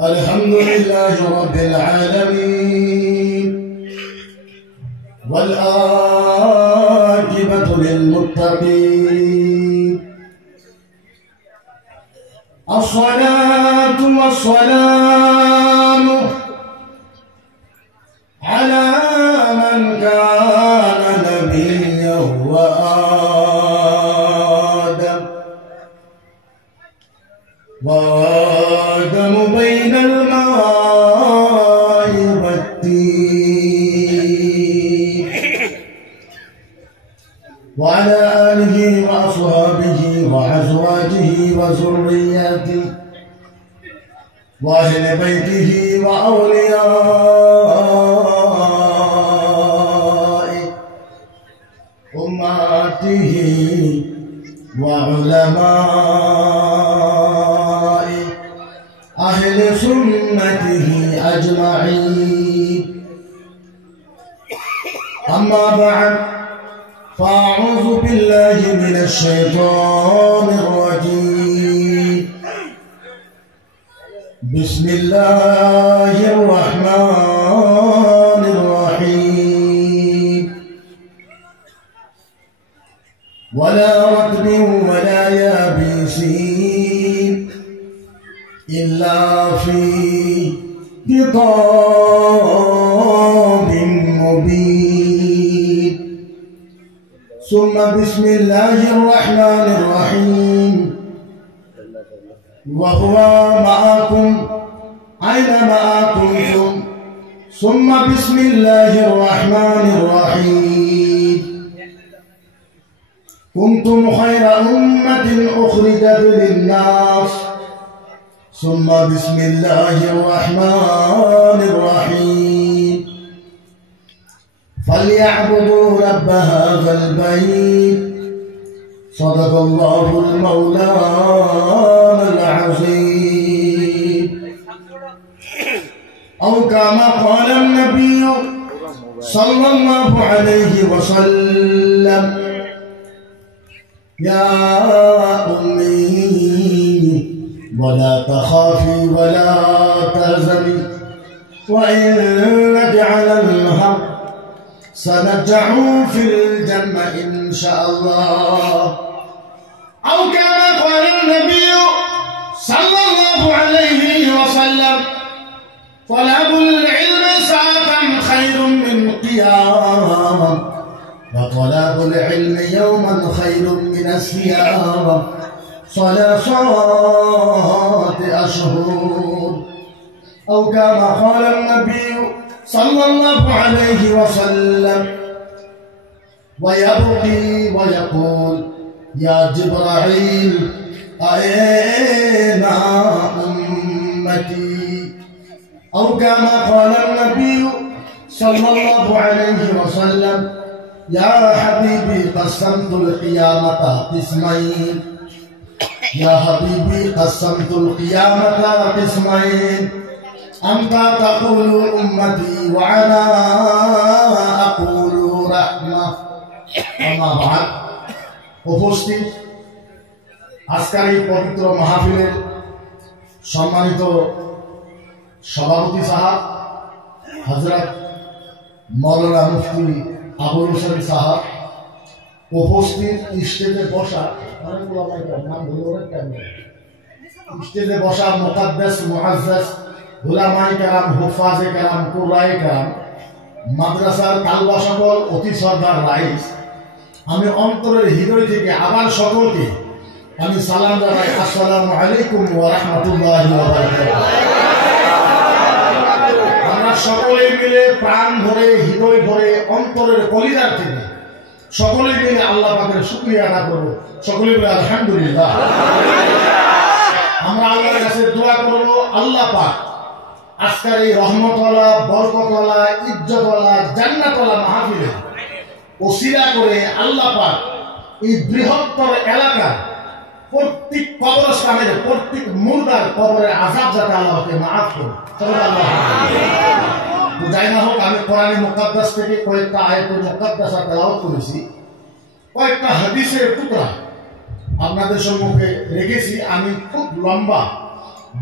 الحمد لله رب العالمين والعاقبة للمتقين الصلاة والسلام على من كان نبيا وآدم بين الماء والطين وعلى آله وأصحابه وأزواجه وذريته وأهل بيته وأولياء أمته وعلماء أهل سنته أجمعين أما بعد فأعوذ بالله من الشيطان الرجيم بسم الله الرحمن الرحيم ولا رطب ولا يابس إلا في كتاب مبين ثم بسم الله الرحمن الرحيم وهو معكم أينما كنتم ثم بسم الله الرحمن الرحيم كنتم خير أمة أخرجت للناس ثم بسم الله الرحمن الرحيم فليعبدوا رب هذا البيت صدق الله المولانا العظيم أو كما قال النبي صلى الله عليه وسلم يا أمي ولا تخافي ولا تحزني وإنك على الحق سنرجع في الجنة إن شاء الله أو كما قال النبي صلى الله عليه وسلم طلب العلم ساعة خير من قيام وطلب العلم يوما خير من الصيام صلاة أشهر أو كما قال النبي صلى الله عليه وسلم ويبكي ويقول يا جبرائيل أين أمتي أو كما قال النبي صلى الله عليه وسلم يا حبيبي قسمت القيامة قسمين يا حبيبي قسمت القيامة قسمين أنت تقول أمتي وأنا أقول رحمة أما بعد উপস্থিত আজকের এই পবিত্র মাহফিলের সম্মানিত সভাপতি সাহেব হযরত মাওলানা মুফতি আবুল হোসেন সাহেব উপস্থিত স্টেজে বসা স্টেজে বসা মুকাদ্দাস মুআজ্জাজ উলামায়ে কেরাম হুফাজে কেরাম কুরআয়ে কেরাম মাদ্রাসার তালবা সকল অতি সরদার রাইস আমি অন্তরের হৃদয় থেকে আবার সকলকে আমি সালাম জানাই আসসালামু আলাইকুম ওয়া রাহমাতুল্লাহি ওয়া বারাকাতুহু আমরা সকলে মিলে প্রাণ ভরে হৃদয় ভরে অন্তরের কলিজার থেকে সকলে মিলে আল্লাহ পাকের শুকরিয়া আদা করব সকলে মিলে আলহামদুলিল্লাহ আমরা আল্লাহর কাছে দোয়া করব আল্লাহ পাক আজকের এই রহমতওয়ালা বরকতওয়ালা ইজ্জতওয়ালা জান্নাতওয়ালা মাহফিলে ওসিলা করে আল্লাহ পাক এই বৃহত্তর এলাকা প্রত্যেক কবরস্থানের প্রত্যেক মুর্দার কবরের আযাব যাতে আল্লাহকে মাফ করে সুবহানাল্লাহ তো যাই না হোক আমি কোরআনে মুকাদ্দাস থেকে কয়েকটা আয়াতুল মুকাদ্দাসা তেলাওয়াত করেছি কয়েকটা হাদিসের টুকরা আপনাদের সম্মুখে রেখেছি। আমি খুব লম্বা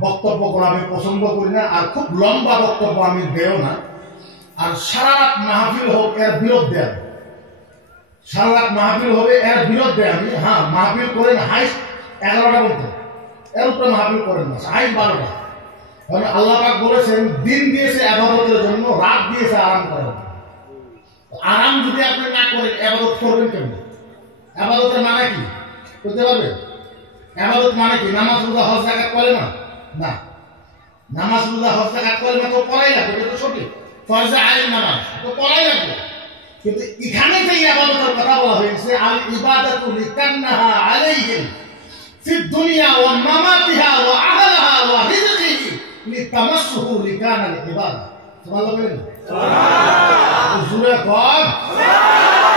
বক্তব্য করা আমি পছন্দ করি না, আর খুব লম্বা বক্তব্য আমি দেও না। আর সারা রাত মাহফিল হোক এর বিরুদ্ধে আমি, সারা রাত মাহফিল হবে এর বিরুদ্ধে আমি। হ্যাঁ, মাহফিল করেন হাইস্ট 11টা বলতে, এর উপরে মাহফিল করেন না, হাইস্ট 12টা। কারণ আল্লাহ পাক বলেছেন দিন দিয়েছে ইবাদতের জন্য, রাত দিয়েছে আরাম করার জন্য। আরাম যদি আপনি না করেন ইবাদত করবেন কেমন? ইবাদতের মানে কি করতে পারবেন? ইবাদত মানে কি? নামাজ রোজা হজ যাকাত করে না? না, নামাজ রোজা হজ যাকাত করে না তো পড়াই লাগবে, এটা তো সঠিক। ফরজে আইন নামাজ তো পড়াই লাগবে। কিন্তু এখানে যে ইবাদতের কথা বলা হয়েছে, আল ইবাদাতু লিকান্নাহা আলাইহিম ফিদ দুনিয়া ওয়া মামাতিহা ওয়া আহলাহা ওয়া রিজকিহি লিতামাসসুহু লিকানাল ইবাদা। সুবহানাল্লাহ বলেন, সুবহানাল্লাহ। জোরে কর সুবহানাল্লাহ।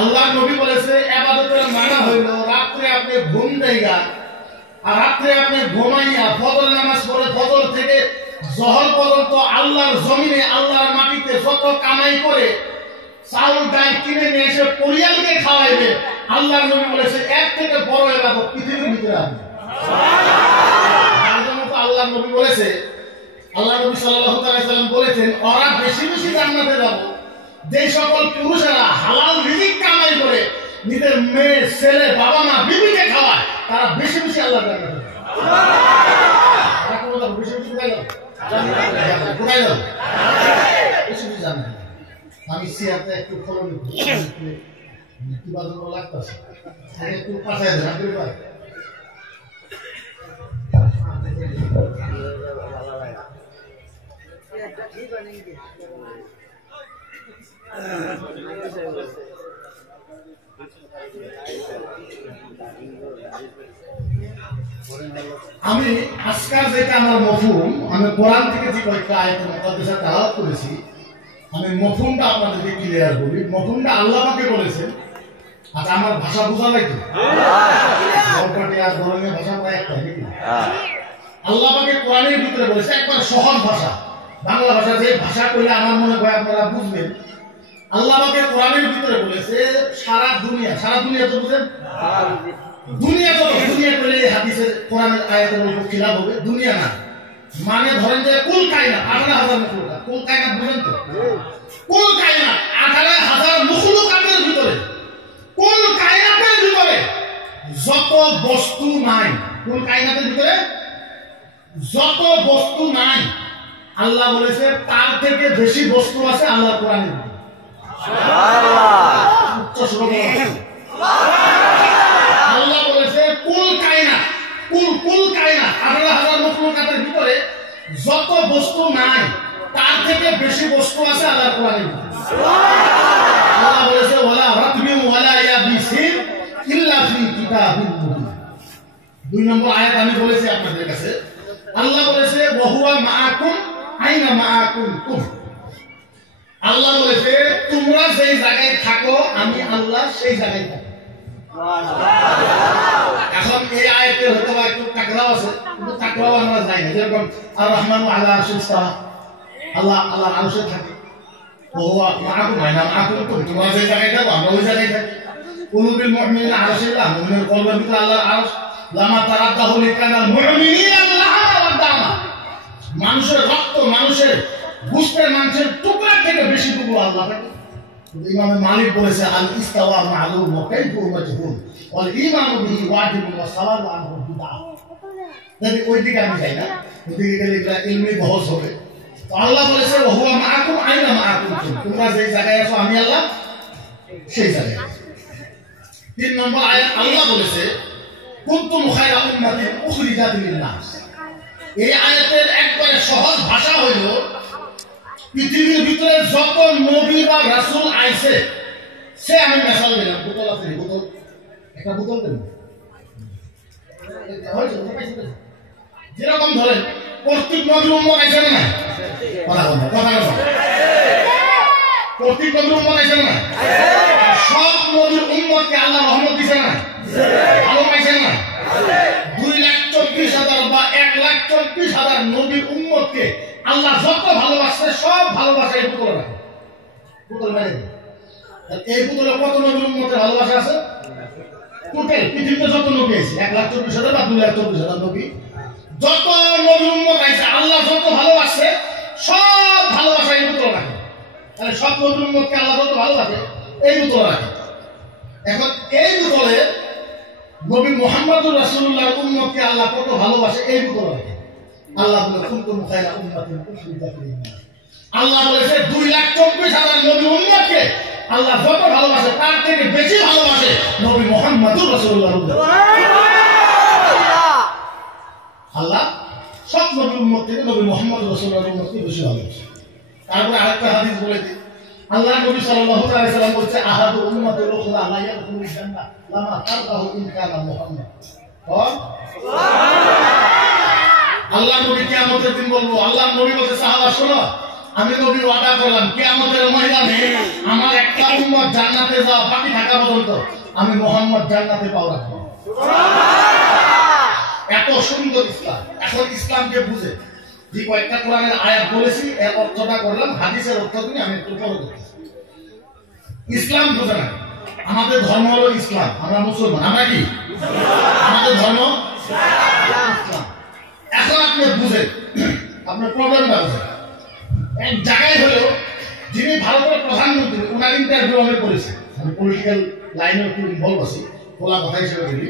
আল্লাহ নবী বলেছে ইবাদতের মানে হইল রাতে আপনি ঘুম দেইগা, আর রাতে আপনি ঘুমাইয়া ফজর নামাজ পড়ে ফজর থেকে জোহর পর্যন্ত আল্লাহর জমিনে আল্লাহর মাটিতে যত কামাই করে চাউল ডাল কিনে নিয়ে এসে পরিবারকে খাওয়াইবে, আল্লাহর নবী বলেছে এর থেকে বড় ইবাদত পৃথিবীর ভিতরে আছে। আল্লাহর নবী বলেছে, আল্লাহ নবী সাল্লাল্লাহু আলাইহি সাল্লাম বলেছেন, ওরা বেশি বেশি জান্নাতে যাবে যে সকল পুরুষেরা হালাল রিজিক কামাই করে নিজের মেয়ে ছেলে বাবা মা বিবিকে খাওয়ায়, তারা বেশি বেশি আল্লাহর জান্নাতে যাবে। তারা কোন যাবে? বেশি বেশি কোথায় যাবে? জান্নাতে। কোথায় যাবে? বেশি বেশি জান্নাতে। আমি সিয়াতে একটু ফলন কি বাজার লাগতেছে, একটু পাশায় দেন আপনি ভাই। আমি আজকাল যেটা আমার মফহুম, আমি কোরআন থেকে যে কয়েকটা আয়াতের মুকাদ্দাসা তেলাওয়াত করেছি, আমি মফহুমটা আপনাদেরকে ক্লিয়ার বলি। মফহুমটা আল্লাহ পাকে বলেছেন। আচ্ছা, আমার ভাষা বোঝা লাগে তো? গল্পটি আর ধরনের ভাষা প্রায় একটা নাকি? আল্লাহ পাকে কোরআনের ভিতরে বলেছে একবার সহজ ভাষা, বাংলা ভাষা, যে ভাষা কইলে আমার মনে হয় আপনারা বুঝবেন। আল্লাহ পাকে কোরআনের ভিতরে বলেছে সারা দুনিয়া, সারা দুনিয়া তো বুঝেন, দুনিয়া তো দুনিয়া কইলে হাদিসের কোরআনের আয়াতের উপর খিলাফ হবে। দুনিয়া না মানে ধরেন যে কুল কায়নাত 18,000 মখলুকাত, কুল কায়নাত বুঝেন তো? কুল কায়নাত 18,000 মখলুকাতের ভিতরে, কুল কায়নাতের ভিতরে যত বস্তু নাই, কুল কায়নাতের ভিতরে যত বস্তু নাই, আল্লাহ বলেছে তার থেকে বেশি বস্তু আছে আল্লাহর কোরআনের ভিতরে। সুবহানাল্লাহ। উচ্চ সুরে সুবহানাল্লাহ। আল্লাহ বলেছে কুল কায়নাত, কুল কায়নাত 18,000 মখলুকাতের ভিতরে যত বস্তু নাই তার থেকে বেশি বস্তু আছে আল্লাহর কোরআনের ভিতরে। সুবহানাল্লাহ। আল্লাহ বলেছে ওয়ালা রাতবিন ওয়ালা ইয়াবিসিন ইল্লা ফি কিতাবিন মুবিন। 2 নম্বর আয়াত আমি বলেছি আপনাদের কাছে। আল্লাহ বলেছে ওয়া হুয়া মাআকুম আইনা মা কুনতুম। আল্লাহ বলেছে তোমরা যেই জায়গায় থাকো আমি আল্লাহ সেই জায়গায় থাকি। এখন এই আয়াতের হয়তো একটু টাকরাও আছে, কিন্তু টাকরাও আমরা যাই না। যেরকম আর রহমান আলা আরশিস ইস্তাওয়া, আল্লাহ আরশে থাকে। ওয়া মাআকুম আইনা মা কুনতুম, তোমরা যেই জায়গায় থাকো আমরা ওই জায়গায় থাকি। কুলুবিল মুমিনিনা আরশিল্লাহ, মুমিনের কলবের ভিতরে আল্লাহর আরশ। লামা তারাদ্দাহু লিকানাল মুমিনিনা আল্লাহ ওয়াদামা, মানুষের রক্ত, মানুষের গোশতের মাংসের টুকরা থেকে বেশি টুকরো আল্লাহ থাকে। ইমাম মালিক বলেছে আল ইস্তাওয়া মা'লুম ওয়া কাইফু মাজহুল ওয়াল ঈমানু বিহি ওয়াজিবুন ওয়া সালামু আনহু বিদআহ। যদি ওই দিকে আমি যাই না, ওই দিকে গেলে এটা ইলমি বহস হবে। তো আল্লাহ বলেছে ওয়া হুয়া মা'আকুম আইনা মা কুনতুম, তোমরা যেই জায়গায় আছো আমি আল্লাহ সেই জায়গায়। 3 নম্বর আয়াত আল্লাহ বলেছে কুনতুম খায়রা উম্মাতিন উখরিজাত লিন-নাস। এই আয়াতের একবারে সহজ ভাষা হইল পৃথিবীর ভিতরে যত নবী বা রাসূল আইছে, সে আমি মিসাল দিলাম। বোতল আছে, বোতল একটা বোতল দেন, যেরকম ধরেন প্রত্যেক নবীর উম্মত আইছে না, কথা প্রত্যেক নবীর উম্মত আইছে না, সব নবীর উম্মতকে আল্লাহ রহমত দিছে না, ভালো পাইছে না। 2,24,000 বা 1,24,000 নবীর উম্মতকে আল্লাহ যত ভালোবাসে সব ভালোবাসা এই বোতলে রাখে। বোতল মেরে এই বোতলে কত নবীর উম্মতের ভালোবাসা আছে? টোটাল পৃথিবীতে যত নবী আছে 1,24,000 বা 2,24,000 নবী, যত নবীর উম্মত আছে আল্লাহ যত ভালোবাসে সব ভালোবাসা এই বোতলে রাখে। তাহলে সব নবীর উম্মতকে আল্লাহ যত ভালোবাসে এই বোতলে রাখে। এখন এই বোতলে নবী মুহাম্মদুর রাসূলুল্লাহর উম্মতকে আল্লাহ কত ভালোবাসে এই বোতলে রাখে। আল্লাহ বলে কুনতুম খায়রা উম্মাতিন উখরিজাত লিন-নাস। আল্লাহ বলেছে 2,24,000 নবীর উম্মতকে আল্লাহ যত ভালোবাসে তার থেকে বেশি ভালোবাসে নবী মুহাম্মদুর রাসূলুল্লাহর উম্মত। আল্লাহ সব নবীর উম্মত থেকে নবী মুহাম্মদুর রাসূলুল্লাহর উম্মতকে বেশি ভালোবাসে। তারপরে আরেকটা হাদিস বলে দিই, আল্লাহ নবী সাল্লাল্লাহু আলাইহি সাল্লাম বলেছে আহাদু উম্মাতুল উখরা লা ইয়াদখুলুল জান্নাহ লামা তারকাহু ইন কানা মুহাম্মদ। আল্লাহ নবী কিয়ামতের দিন বলবো, আল্লাহ নবী বলতে সাহাবা শোনো, আমি নবী ওয়াদা করলাম কিয়ামতের ময়দানে আমার একটা উম্মত জান্নাতে যাওয়া বাকি থাকা পর্যন্ত আমি মুহাম্মদ জান্নাতে পাওয়া রাখবো। এত সুন্দর ইসলাম। এখন ইসলামকে বুঝে যে কয়েকটা কোরআনের আয়াত বলেছি এর অর্থটা করলাম, হাদিসের অর্থ তুমি আমি একটু পরে দেখছি। ইসলাম বুঝে না, আমাদের ধর্ম হলো ইসলাম, আমরা মুসলমান। আমরা কি? আমাদের ধর্ম ইসলাম। এখন আপনি বুঝেন, আপনার প্রবলেমটা বুঝেন। এক জায়গায় হলো যিনি ভারতের প্রধানমন্ত্রী ওনার ইন্টারভিউ আমি করেছি, আমি পলিটিক্যাল লাইনে একটু ইনভলভ আছি, খোলা কথা হিসেবে বলি।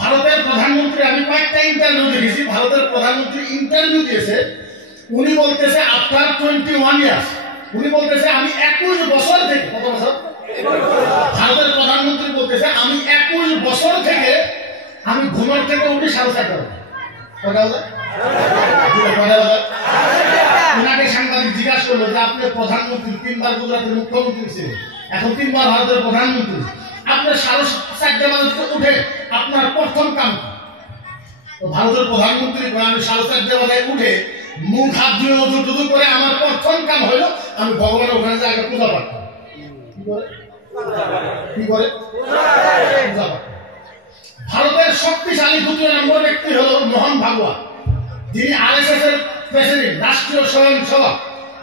ভারতের প্রধানমন্ত্রী আমি কয়েকটা ইন্টারভিউ দেখেছি, ভারতের প্রধানমন্ত্রী ইন্টারভিউ দিয়েছে, উনি বলতেছে আফটার 21 ইয়ার্স, উনি বলতেছে আমি 21 বছর থেকে, কত বছর? ভারতের প্রধানমন্ত্রী বলতেছে আমি 21 বছর থেকে আমি ঘুমের থেকে উঠি 4:30 ওনাকে সাংবাদিক জিজ্ঞাসা করলো যে আপনি প্রধানমন্ত্রী, 3বার গুজরাটের মুখ্যমন্ত্রী ছিলেন, এখন 3বার ভারতের প্রধানমন্ত্রী, আপনার 4:30 উঠে আপনার প্রথম কাম। ভারতের প্রধানমন্ত্রী আমি 4:30 উঠে মুখ হাত ধুয়ে ওযু করে আমার প্রথম কাম হইল আমি ভগবানের ওখানে যে আগে পূজা পাঠ করি। কি করে? পূজা পাঠ। ভারতের শক্তিশালী 2 নম্বর ব্যক্তি হল মোহন ভাগবত, যিনি আরএসএস এর প্রেসিডেন্ট, রাষ্ট্রীয় স্বয়ংসেবক,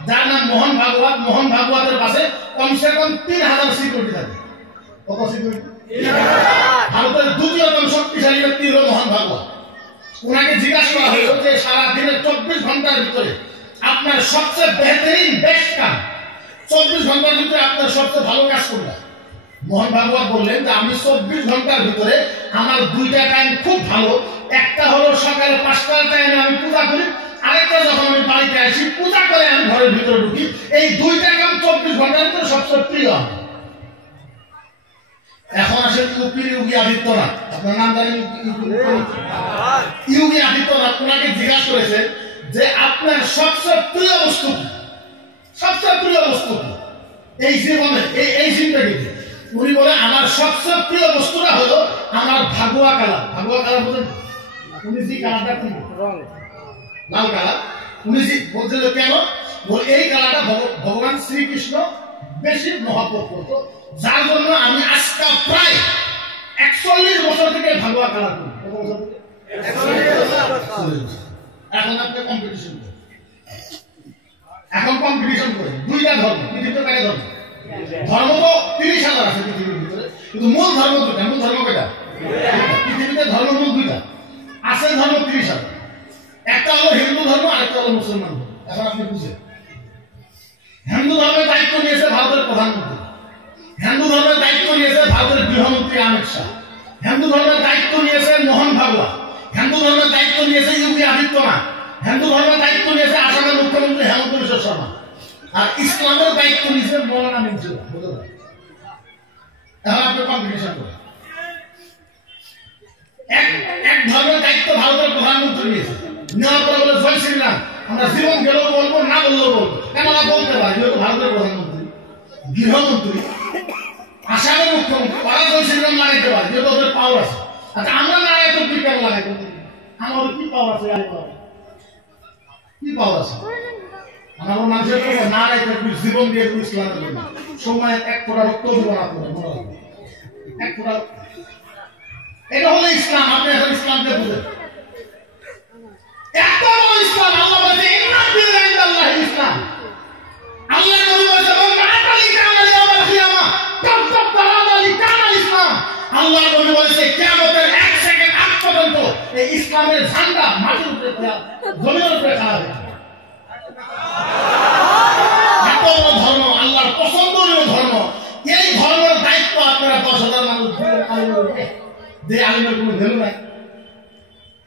যার নাম মোহন ভাগবত। মোহন ভাগবতের পাশে কমসে কম 3,000 সিকিউরিটি থাকে। কত সিকিউরিটি? ভারতের 2য়তম শক্তিশালী ব্যক্তি হল মোহন ভাগবত। ওনাকে জিজ্ঞাসা করা হলো যে সারা দিনের 24 ঘন্টার ভিতরে আপনার সবচেয়ে বেহতরিন বেস্ট কাম, 24 ঘন্টার ভিতরে আপনার সবচেয়ে ভালো কাজ কোনটা? মোহন ভাগবত বললেন যে আমি 24 ঘন্টার ভিতরে আমার 2টা টাইম খুব ভালো, একটা হলো সকালে 5টার টাইমে আমি পূজা করি, আরেকটা যখন আমি বাড়িতে আসি পূজা করে আমি ঘরের ভিতরে ঢুকি, এই 2টা কাম 24 ঘন্টার ভিতরে সবচেয়ে প্রিয়। এখন আসে ইউপির যোগী আদিত্যনাথ, আপনার নাম জানেন? যোগী আদিত্যনাথ ওনাকে জিজ্ঞাসা করেছে যে আপনার সবচেয়ে প্রিয় বস্তু কি? সবচেয়ে প্রিয় বস্তু কি এই জীবনে, এই জিন্দগিতে? উনি বলে আমার সবচেয়ে প্রিয় বস্তুটা হলো আমার ভাগুয়া কালার। ভাগুয়া কালার বলেন, উনি যে কালারটা লাল কালার, উনি যে বলছিল কেন? এই কালারটা ভগবান শ্রীকৃষ্ণ বেশি মহব্বত করতো, যার জন্য আমি আজকাল প্রায় 41 বছর থেকে ভাগুয়া কালার করি। কত বছর থেকে? 41 বছর। এখন আপনি কম্পিটিশন করেন, এখন কম্পিটিশন করেন 2টা ধর্ম, পৃথিবীতে কয়টা ধর্ম? ধর্ম তো 30,000 আছে পৃথিবীর ভিতরে, কিন্তু মূল ধর্ম 2টা। মূল ধর্ম কয়টা? পৃথিবীতে ধর্ম মূল 2টা আছে, ধর্ম 30,000। একটা হলো হিন্দু ধর্ম, আরেকটা হলো মুসলমান ধর্ম। এখন আপনি বুঝেন, হিন্দু ধর্মের দায়িত্ব নিয়েছে ভারতের প্রধানমন্ত্রী, হিন্দু ধর্মের দায়িত্ব নিয়েছে ভারতের গৃহমন্ত্রী অমিত শাহ, হিন্দু ধর্মের দায়িত্ব নিয়েছে মোহন ভাগবত, হিন্দু ধর্মের দায়িত্ব নিয়েছে যোগী আদিত্যনাথ, হিন্দু ধর্মের দায়িত্ব নিয়েছে আসামের মুখ্যমন্ত্রী হেমন্ত বিশ্ব শর্মা, আর ইসলামের দায়িত্ব নিয়েছে মৌলানা মিন্টু। এখন আপনি কম্পিটিশন করেন, এক ধর্মের দায়িত্ব ভারতের প্রধানমন্ত্রী নিয়েছে, নেওয়ার পরে বলে জয় শ্রীরাম, আমরা জীবন গেলেও বলবো, না বললেও বলবো। কেন না বলতে পারি? যেহেতু ভারতের প্রধানমন্ত্রী, গৃহমন্ত্রী, আসামের মুখ্যমন্ত্রী, তারা জয় শ্রীরাম লাগাইতে পারে, যেহেতু ওদের পাওয়ার আছে। আচ্ছা আমরা নারায় তো কি কেন লাগাইতে পারি? আমার কি পাওয়ার আছে? কি পাওয়ার আছে? আমার মানুষের নারায় তো জীবন দিয়ে ইসলামের জন্য সময় 1 ফোঁটা রক্ত দিব না, আপনার মনে রাখবেন 1 ফোঁটা। এটা হলো ইসলাম। আপনি এখন ইসলামকে বুঝেন, এত বড় ইসলাম। আল্লাহ বলেছে ইন্না ফিল ইনদাল্লাহি ইসলাম। আল্লাহ নবী বলেছে মান আতালি কামাল ইয়াউমাল কিয়ামা কাযযাব দালাল আলী কানা ইসলাম। আল্লাহ নবী বলেছে কিয়ামতের 1 সেকেন্ড আগ পর্যন্ত এই ইসলামের ঝান্ডা মাটির উপরে জমিনের উপরে খাড়াবে। এত বড় ধর্ম, আল্লাহর পছন্দনীয় ধর্ম। এই ধর্মের দায়িত্ব আপনারা 10,000 মানুষ যে আলিমের কোনো ভ্যালু নাই,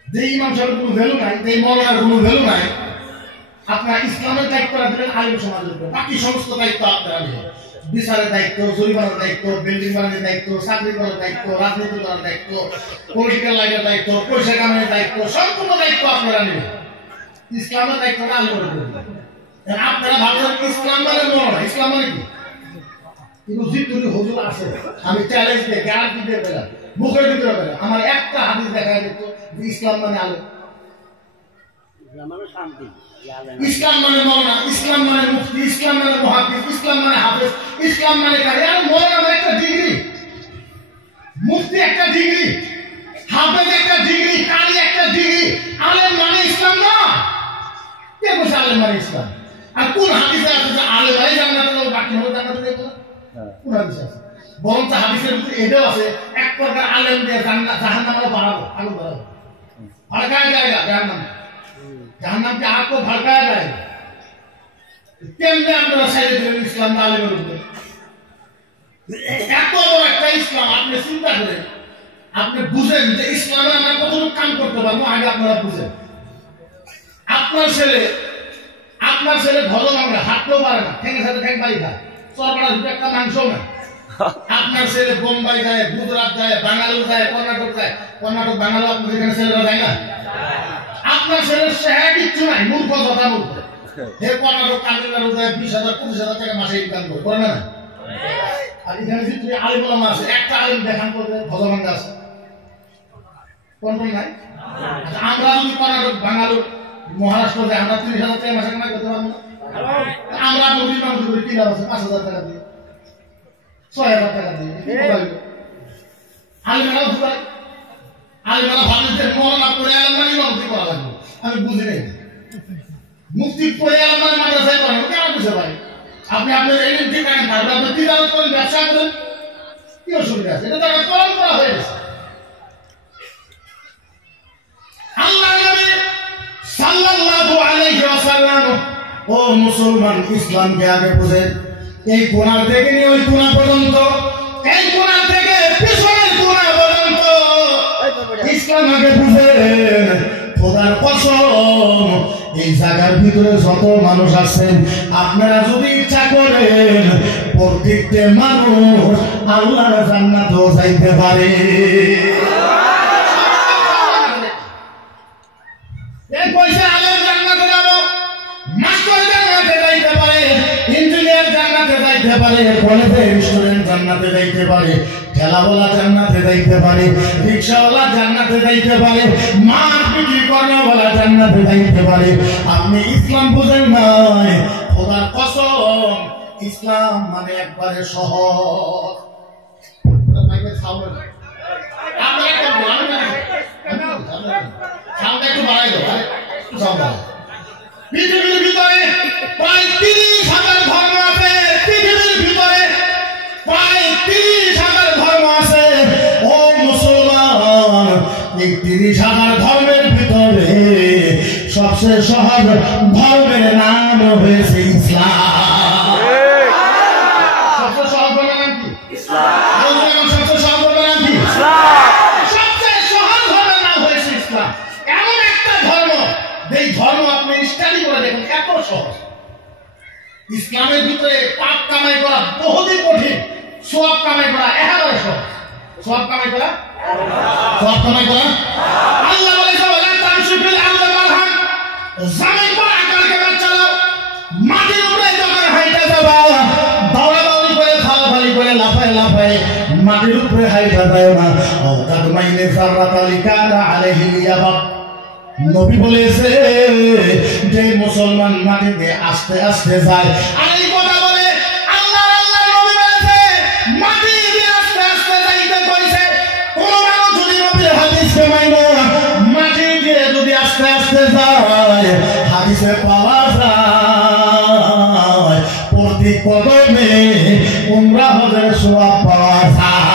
যে ইমাম সাহেবের কোনো ভ্যালু নাই, যে মৌলানার কোনো ভ্যালু নাই, আপনারা ইসলামের দায়িত্ব দিলেন আলিম সমাজের উপর। বাকি সমস্ত দায়িত্ব আপনারা নেবেন। বিচারের দায়িত্ব, জরিমানার দায়িত্ব, বিল্ডিং বানানোর দায়িত্ব, চাকরি করার দায়িত্ব, রাজনীতি করার দায়িত্ব, পলিটিক্যাল লাইনের দায়িত্ব, পয়সা কামানোর দায়িত্ব, সম্পূর্ণ দায়িত্ব আপনারা নেবেন। ইসলামের দায়িত্বটা আলিমের উপর। আপনারা ভাবছেন ইসলাম মানে নয়, ইসলাম মানে কি? কিন্তু জিতুরি হুজুর আছে, আমি চ্যালেঞ্জ দিয়ে গ্যারান্টি দিয়ে পেলাম, মুখের ভিতরে পেলাম, আমার একটা হাদিস দেখায় দিত যে ইসলাম মানে আলেম, ইসলাম মানে মৌলানা, ইসলাম মানে মুফতি, ইসলাম মানে মুহাদ্দিস, ইসলাম মানে হাফেজ, ইসলাম মানে কারি। আর মৌলানা একটা ডিগ্রি, মুফতি একটা ডিগ্রি, হাফেজ একটা ডিগ্রি, কারি একটা ডিগ্রি, আলেম মানে ইসলাম না। কে বলছে আলেম মানে ইসলাম? আর কোন হাদিসে আছে যে আলেমাই জান্নাতে যাবে, বাকি হলো জান্নাতে যাবে? কোন হাদিসে আছে? বরঞ্চ হাদিসের ভিতরে এটাও আছে, এক প্রকার আলেম দিয়ে জাহান্নামে বাড়াবো, আলু বাড়াবো, ভাড়কায় জায়গা জাহান্নাম, জাহান্নামকে আগ ভাড়কায় যায়। কেমনে আপনারা সাইডে দিলেন ইসলাম আলেমের উপরে? এত বড় একটা ইসলাম, আপনি চিন্তা করেন, আপনি বুঝেন যে ইসলামে আমরা কতটুকু কাম করতে পারবো, আগে আপনারা বুঝেন। আপনার ছেলে ভজন আমরা হাঁটতেও পারে না, ঠেঙের সাথে ঠেং বাড়ি খায়, চরপাড়ার ভিতরে একটা মাংস না। আপনার ছেলে বোম্বাই যায়, গুজরাট যায়, বাঙালি যায়, কর্ণাটক যায়। কর্ণাটক বাঙালি আপনাদের এখানে ছেলেরা যায় না? আপনার ছেলের শেয়ার কিচ্ছু নাই, মূর্খ কথা মূর্খ। হে কর্ণাটক তামিলনাড়ু যায় 20,000 25,000 টাকা মাসে ইনকাম করে না? আর এখানে যে তুমি আলিম ওলামা আছে, একটা আলিম দেখান করবে ভগবান আছে, কন্ট্রোল নাই। আমরা যদি কর্ণাটক বাঙালি মহারাষ্ট্র যায়, আমরা 30,000 টাকা মাসে কামাই করতে পারবো না? আমরা নদীর মানুষ করে কিনা আছে 5,000 টাকা দিয়ে, 6,000 টাকা দিয়ে আলিমেরাও ঘুরাই। আলিমেরা ভাবেন যে মৌলানা পড়ে আলেম মানে মুক্তি করা লাগবে। আমি বুঝি নাই, মুক্তি পড়ে আলেম মানে মাদ্রাসায় করেন কেন বুঝে ভাই? আপনি আপনার এলিম ঠিক রাখেন, তারপরে আপনি তিলাওয়াত করেন, ব্যবসা করেন, কি অসুবিধা আছে? এটা তো একটা পরম্পরা হয়ে গেছে। আল্লাহ নবী সাল্লাল্লাহু আলাইহি ওয়াসাল্লাম, ও মুসলমান, ইসলামকে আগে বুঝেন। এই কোণা থেকে নিয়ে ওই কোণা পর্যন্ত, এই কোণা থেকে পিছনের কোণা পর্যন্ত ইসলাম আগে বুঝেন। খোদার কসম, এই জায়গার ভিতরে যত মানুষ আছেন, আপনারা যদি ইচ্ছা করেন প্রত্যেকটা মানুষ আল্লাহর জান্নাতেও যাইতে পারে। এই পয়সা আলেম জান্নাতে যাবো, মাস্টার জান্নাতে যাইতে পারে, ইঞ্জিনিয়ার জান্নাতে যাইতে পারে, কলেজের স্টুডেন্ট জান্নাতে যাইতে পারে, ঠেলাওয়ালা জান্নাতে যাইতে পারে, রিক্সাওয়ালা জান্নাতে যাইতে পারে, মাছ বিক্রি করাওয়ালা জান্নাতে যাইতে পারে। আপনি ইসলাম বুঝেন নাই, খোদার কসম, ইসলাম মানে একবারে সহজ। পৃথিবীর ভিতরে প্রায় 30,000 ধর্ম আছে, পৃথিবীর ভিতরে প্রায় 30,000 ধর্ম আছে। ও মুসলমান, এই 30,000 ধর্মের ভিতরে সবচেয়ে সহজ ধর্মের নাম হয়েছে ইসলাম। সবচেয়ে সহজ ধর্মের নাম কি? ইসলাম। সবচেয়ে সহজ ধর্মের নাম কি? ইসলাম। সবচেয়ে সহজ ধর্মের নাম হয়েছে ইসলাম। এমন একটা ধর্ম, এই ধর্ম আপনি স্টাডি করে দেখুন, এত সহজ। ইসলামের ভিতরে পাপ কামাই করা বহুদিন কঠিন, সওয়াব কামাই করা একেবারে সহজ। সওয়াব কামাই করা, সওয়াব কামাই করা, আল্লাহ বলেছে ওয়ালা তামশিফিল আরদি মারহান, জমিন পর আকারকে বাদ চালাও, মাটির উপরে যখন হাইটা যাবা, দৌড়াদৌড়ি করে খাওয়াখালি করে লাফায় লাফায় মাটির উপরে হাইটা যায় না। ও কাদমাইনে জাররাতাল কানা আলাইহি ইয়াবাব, নবী বলেছে যে মুসলমান মাটিতে আস্তে আস্তে যায়। আর এই কথা বলে আল্লাহ নবী বলেছে মাটিতে আস্তে আস্তে যাইতে কইছে। কোন মানুষ যদি নবীর হাদিসকে মাইনো, মাটিতে যদি আস্তে আস্তে যায়, হাদিসে পাওয়া যায় প্রতি কদমে উমরা হজের সওয়াব পাওয়া যায়।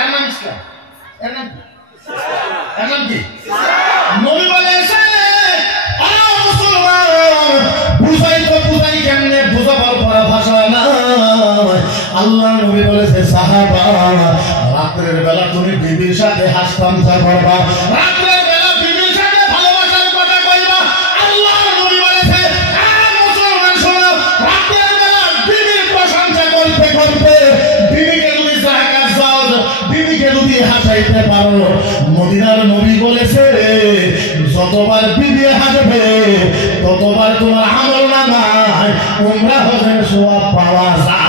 এর নাম ইসলাম। এর নাম কি? এর নাম কি? নবী বলেছে বুঝাই কেমনে বুঝাবার পরা ভাষা না। আল্লাহ নবী বলেছে সাহাবা রাতের বেলা তুমি বিবির সাথে হাসতামশা করবা, রাতের বেলা বিবির সাথে ভালোবাসার কথা কইবা। আল্লাহ নবী বলেছে মুসলমান শোনো, রাতের বেলা বিবির প্রশংসা করতে করতে বিবিকে যদি জায়গা যাও, বিবিকে যদি হাসাইতে পারো, মদিনার নবী বলেছে যতবার বিবি হাসবে ততবার তোমার আমল নামায় উমরা হজের সওয়াব পাওয়া যায়।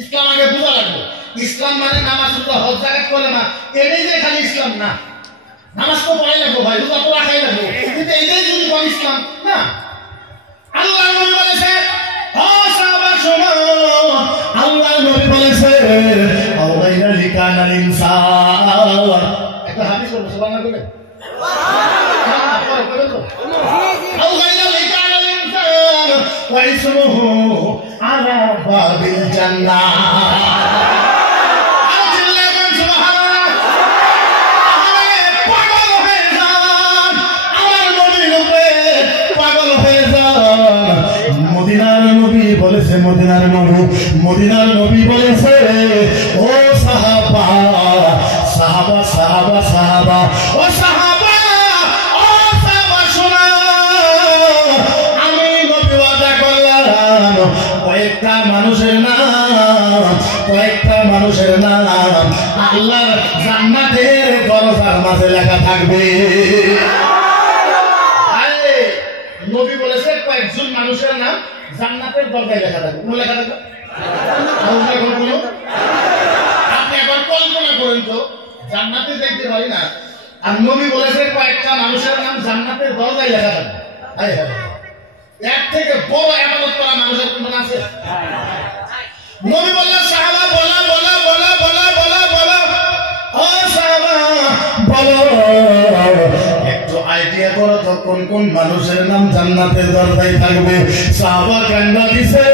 ইসলাম আগে বুঝা লাগবে। ইসলাম মানে নামাজ রোজা হজ জাকাত কলেমা, এটাই যে খালি ইসলাম না। নামাজ তো পড়াই লাগবো ভাই, রোজা তো রাখাই লাগবো, কিন্তু এটাই যদি কোন ইসলাম না। আল্লাহ নবী বলেছে সাহাবা শোনো, আল্লাহ নবী বলেছে আওয়াইনা লিকানাল ইনসান। একটা হাদিস বলবো সুবহানাল্লাহ বলে আওয়াইনা লিকানাল ইনসান ওয়া ইসমুহু আলা বাবিল জান্নাহ। মদিনার নবী বলেছে ও সাহাবা সাহাবা সাহাবা সাহাবা ও সাহাবা ও সাহাবা শোনো, আমি নবী ওয়াদা করলাম কয়েকটা মানুষের নাম আল্লাহর জান্নাতের দরজার মাঝে লেখা থাকবে। নবী বলেছে কয়েকজন মানুষের নাম জান্নাতের দরজায় লেখা থাকবে। কোন লেখা থাকবে? আপনি একবার কল্পনা করেন তো, জান্নাতে দেখতে পারি না, আর নবী বলেছে কয়েকটা মানুষের নাম জান্নাতের দরজায় লেখা থাকবে। এর থেকে বড় ইবাদত করা মানুষের কোন আছে? নবী বললেন সাহাবা বলা বলা বলা বলা বলা বলা ও সাহাবা বলো, একটু আইডিয়া করো তো কোন কোন মানুষের নাম জান্নাতের দরজায় থাকবে। সাহাবা কান্না দিছে,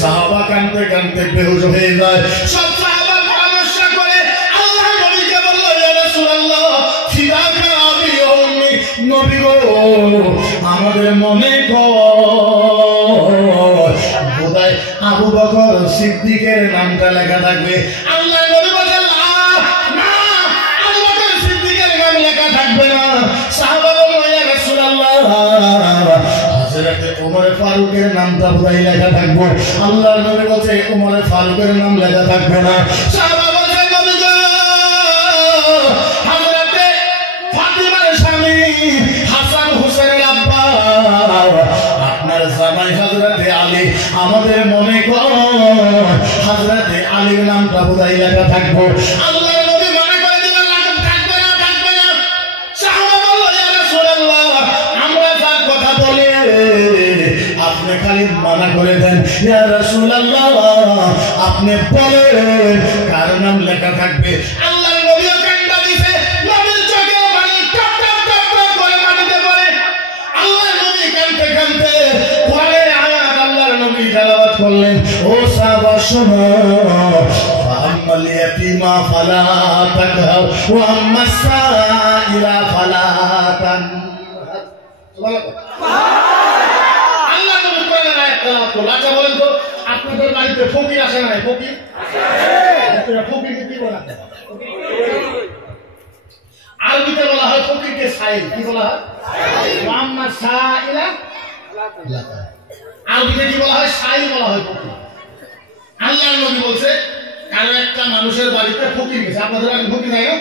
সাহাবা কানতে কানতে বেহুশ হয়ে যায়। সব সাহাবা পরামর্শ করে আল্লাহ নবীকে বলল ইয়া রাসূলুল্লাহ ফিদাকা আবি ওয়া উম্মি, নবী গো আমাদের মনে বোধহয় আবু বকর সিদ্দিকের নামটা লেখা থাকবে। আল্লাহ নবী বলেন না, আবু বকর সিদ্দিকের নাম লেখা থাকবে না। সাহাবা বলল ইয়া রাসূলুল্লাহ হযরত ওমর ফারুকের নামটা বোধহয় লেখা থাকবে। আল্লাহ নবী বলছে ওমর ফারুকের নাম লেখা থাকবে না। সাহাবা বলছে নবী গো হযরত ফাতিমার স্বামী হাসান হোসেনের আব্বা আপনার জামাই হযরত আলী, আমাদের মনে করো হযরত আলীর নামটা বোধহয় লেখা থাকবে। আল্লাহ নবী মনে করে দিলেন থাকবে না থাকবে না। সাহাবা বলল ইয়া রাসূলুল্লাহ আমরা যার কথা বলি আপনি খালি মানা করে দেন। ইয়া রাসূলুল্লাহ আপনি বলেন কার নাম লেখা থাকবে। আল্লাহ নবীও কান্না দিছে, নবীর চোখে পানি টপ টপ টপ টপ করে মাটিতে পড়ে। আল্লাহ নবী কাঁদতে কাঁদতে কোরআনের আয়াত আল্লাহর নবী তেলাওয়াত করলেন। ও সাহাবা শোনো, ফাআম্মাল ইয়াতীমা ফালা তাকহার ওয়া আম্মাস সাইলা ফালা তানহার। সুবহানাল্লাহ। আল্লাহ নবী কোরআনের আয়াত তেলাওয়াত করলেন। আচ্ছা বলেন তো আপনাদের বাড়িতে ফকির আসে না? ফকির আছে। ফকিরকে কি বলা হয়? আরবিতে বলা হয় ফকিরকে সাইল। কি বলা হয়? আম্মাস সাইলা ফালা তানহার। আরবিতে কি বলা হয়? সাইল বলা হয় ফকির। আল্লাহর নবী বলছে কারো একটা মানুষের বাড়িতে ফকির গেছে, আপনাদের বাড়িতে ফকির যায় না?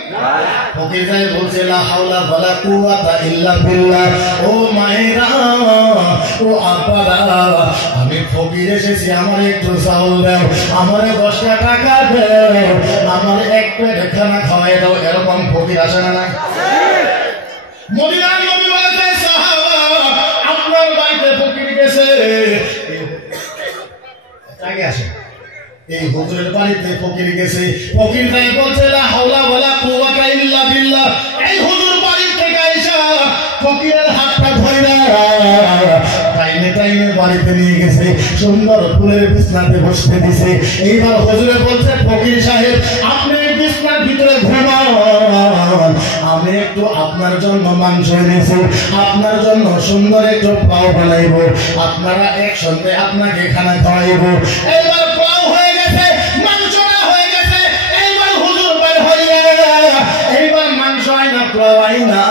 ফকির যায় বলছে লা হাওলা ওয়ালা কুওয়াতা ইল্লা বিল্লাহ। ও মায়েরা ও আব্বারা আমি ফকির এসেছি, আমার একটু চাউল দাও, আমারে 10টা টাকা দাও, আমার এক প্লেট খানা খাওয়াই দাও। এরকম ফকির আসে না? না মদিনার নবী বলেছে সাহাবা আপনার বাড়িতে ফকির গেছে, আগে আসে এই হুজুরের বাড়িতে ফকির গেছে। ফকির তাই বলছে লা হাওলা ওয়ালা কুওয়াতা ইল্লা বিল্লাহ। এই হুজুর বাড়ি থেকে আইসা ফকিরের হাতটা ধইরা বাড়িতে নিয়ে গেছে, সুন্দর ফুলের বিছনাতে বসতে দিছে। এইবার হুজুরে বলছে, ফকির সাহেব আপনি বিছনার ভিতরে ঘুমান, আমি একটু আপনার জন্য মাংস এনেছি, আপনার জন্য সুন্দর একটু পাও বানাইব, আপনারা একসঙ্গে আপনাকে খানা খাওয়াইব। এইবার পাও হয়ে গেছে, মাংসটা হয়ে গেছে। এইবার হুজুর বের হইয়া এইবার মাংস আইনা পোলাও আইনা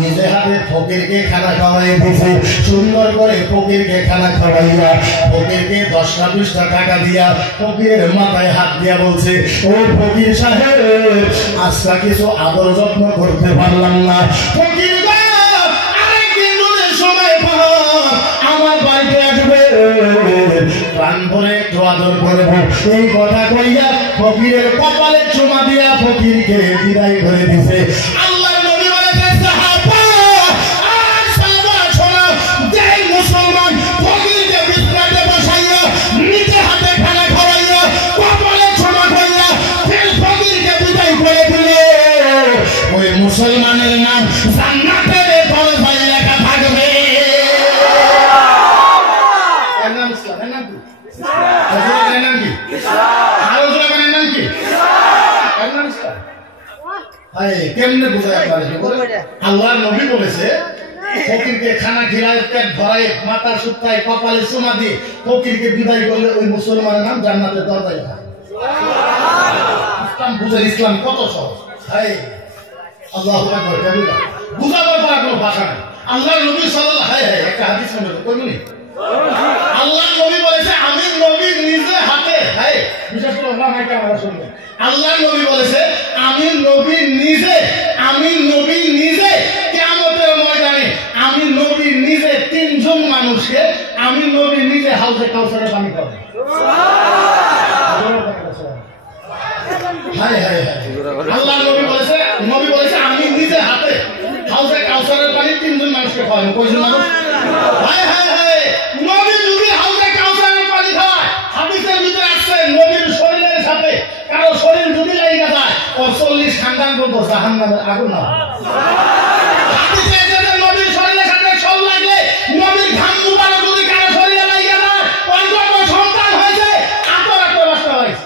নিজে হাতে ফকিরকে খানা খাওয়াই দিছে। সুন্দর করে ফকিরকে খানা খাওয়াইয়া ফকিরকে 10-20 টাকা দিয়া ফকিরের মাথায় হাত দিয়া বলছে, ও ফকির সাহেব আজকে কিছু আদর যত্ন করতে পারলাম না, ফকির আরেকদিন যদি সময় পাও আমার বাড়িতে আসবে, প্রাণ ভরে একটু আদর করবো। এই কথা কইয়া ফকিরের কপালে চুমা দিয়া ফকিরকে বিদায় করে দিছে। আল্লাহ নবী বলেছেন, সাহাবা আর সাহাবা শোনো, যেই মুসলমান ফকিরকে বিছানাতে বসাইয়া নিজে হাতে খানা খাওয়াইয়া কপালে চুমা কইয়া ফের ফকিরকে বিদায় করে দিলে, ওই মুসলমানের নাম জান্নাতের দরজায় লেখা থাকবে। এর নাম ইসলাম, এর নাম কি? এর নাম কি? আরো জোরে বলেন, নাম কি? এর নাম ইসলাম। কেমনে বোঝায় আপনারা? আল্লাহর নবী বলেছে, ফকিরকে খানা খিলায়, পেট ভরায়, মাথা সুত্রায়, কপালে চুমা দিয়ে ফকিরকে বিদায় করলে ওই মুসলমানের নাম জান্নাতের দরজায় থাকে। ইসলাম বুঝেন, ইসলাম কত সহজ। আল্লাহু আকবার, বুঝাবার পর কোনো ভাষা নেই। আল্লাহর নবী সাল্লাল্লাহু আলাইহি ওয়াসাল্লাম একটা হাদিস শুনে কইবনি, আল্লাহর নবী বলেছে, আমি নবী নিজে হাতে, বিশেষ করে আল্লাহ মাইকে আমরা শুনবে, আল্লাহর নবী বলেছে, আমি নবী নিজে কিয়ামতের ময়দানে আমি নবী নিজে 3 জন মানুষকে আমি নবী নিজে হাউজে কাউসারে পানি খাওয়াবো। আল্লাহ নবী বলেছে আমি নিজে হাতে হাউজে কাউসারের পানি 3 জন মানুষকে খাওয়াবো। কয়জন মানুষ? নবী যদি হাউজে কাউসারের পানি খাওয়ায়, হাদিসের ভিতরে আসছে নবীর শরীরের সাথে কারো শরীর যদি লাগে যায়, 40 খানদান পর্যন্ত জাহান্নামের আগুন না। হাদিসে এসেছে নবীর শরীরের সাথে সব লাগলে, নবীর ঘাম মুবারক যদি কারো শরীরে লাগে যায়, অন্তত সন্তান হয়েছে, আতর বাচ্চা হয়েছে।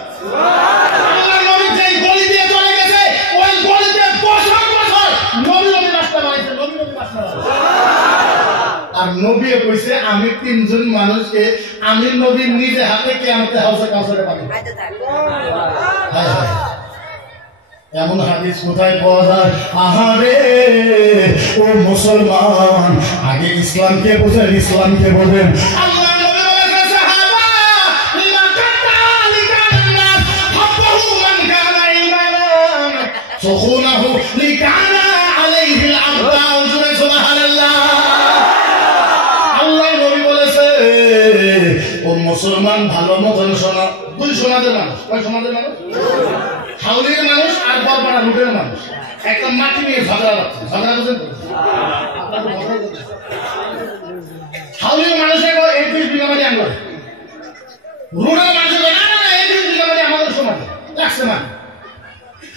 আল্লাহ নবী যেই গলি দিয়ে চলে গেছে, ওই গলিতে বছর বছর নবী রাস্তা বানাইছে, নবী রাস্তা বানাইছে। আর নবী কইছে, আমি 3 জন মানুষকে আমি নবী নিজে হাতে কিয়ামতে হাউজে কাউসারে পানি। এমন হাদিস কোথায় পাওয়া যায়? আহারে ও মুসলমান, আগে ইসলামকে বোঝেন, ইসলামকে বোঝেন। আল্লাহ নবী বলেছেন, সাহাবা লিমা কাতালিকা নাস হাব্বাহু মান কানা ঈমানান সুখুনাহু লিকানা আলাইহি আল-আবদা। সুবহানাল্লাহ। আল্লাহ নবী বলেছে, ও মুসলমান ভালো মতন শোনো, 2 সমাজের মানুষ। কয় সমাজের মানুষ? হাউলির মানুষ আর বরপাড়া রুটের মানুষ একটা মাটি নিয়ে ঝগড়া লাগছে। ঝগড়া বুঝেন তো? হাউলির মানুষের 21 বিঘা মাটি আনলো, রুটের মানুষের না 21 বিঘা মাটি আমাদের সমাজে লাগছে। মানে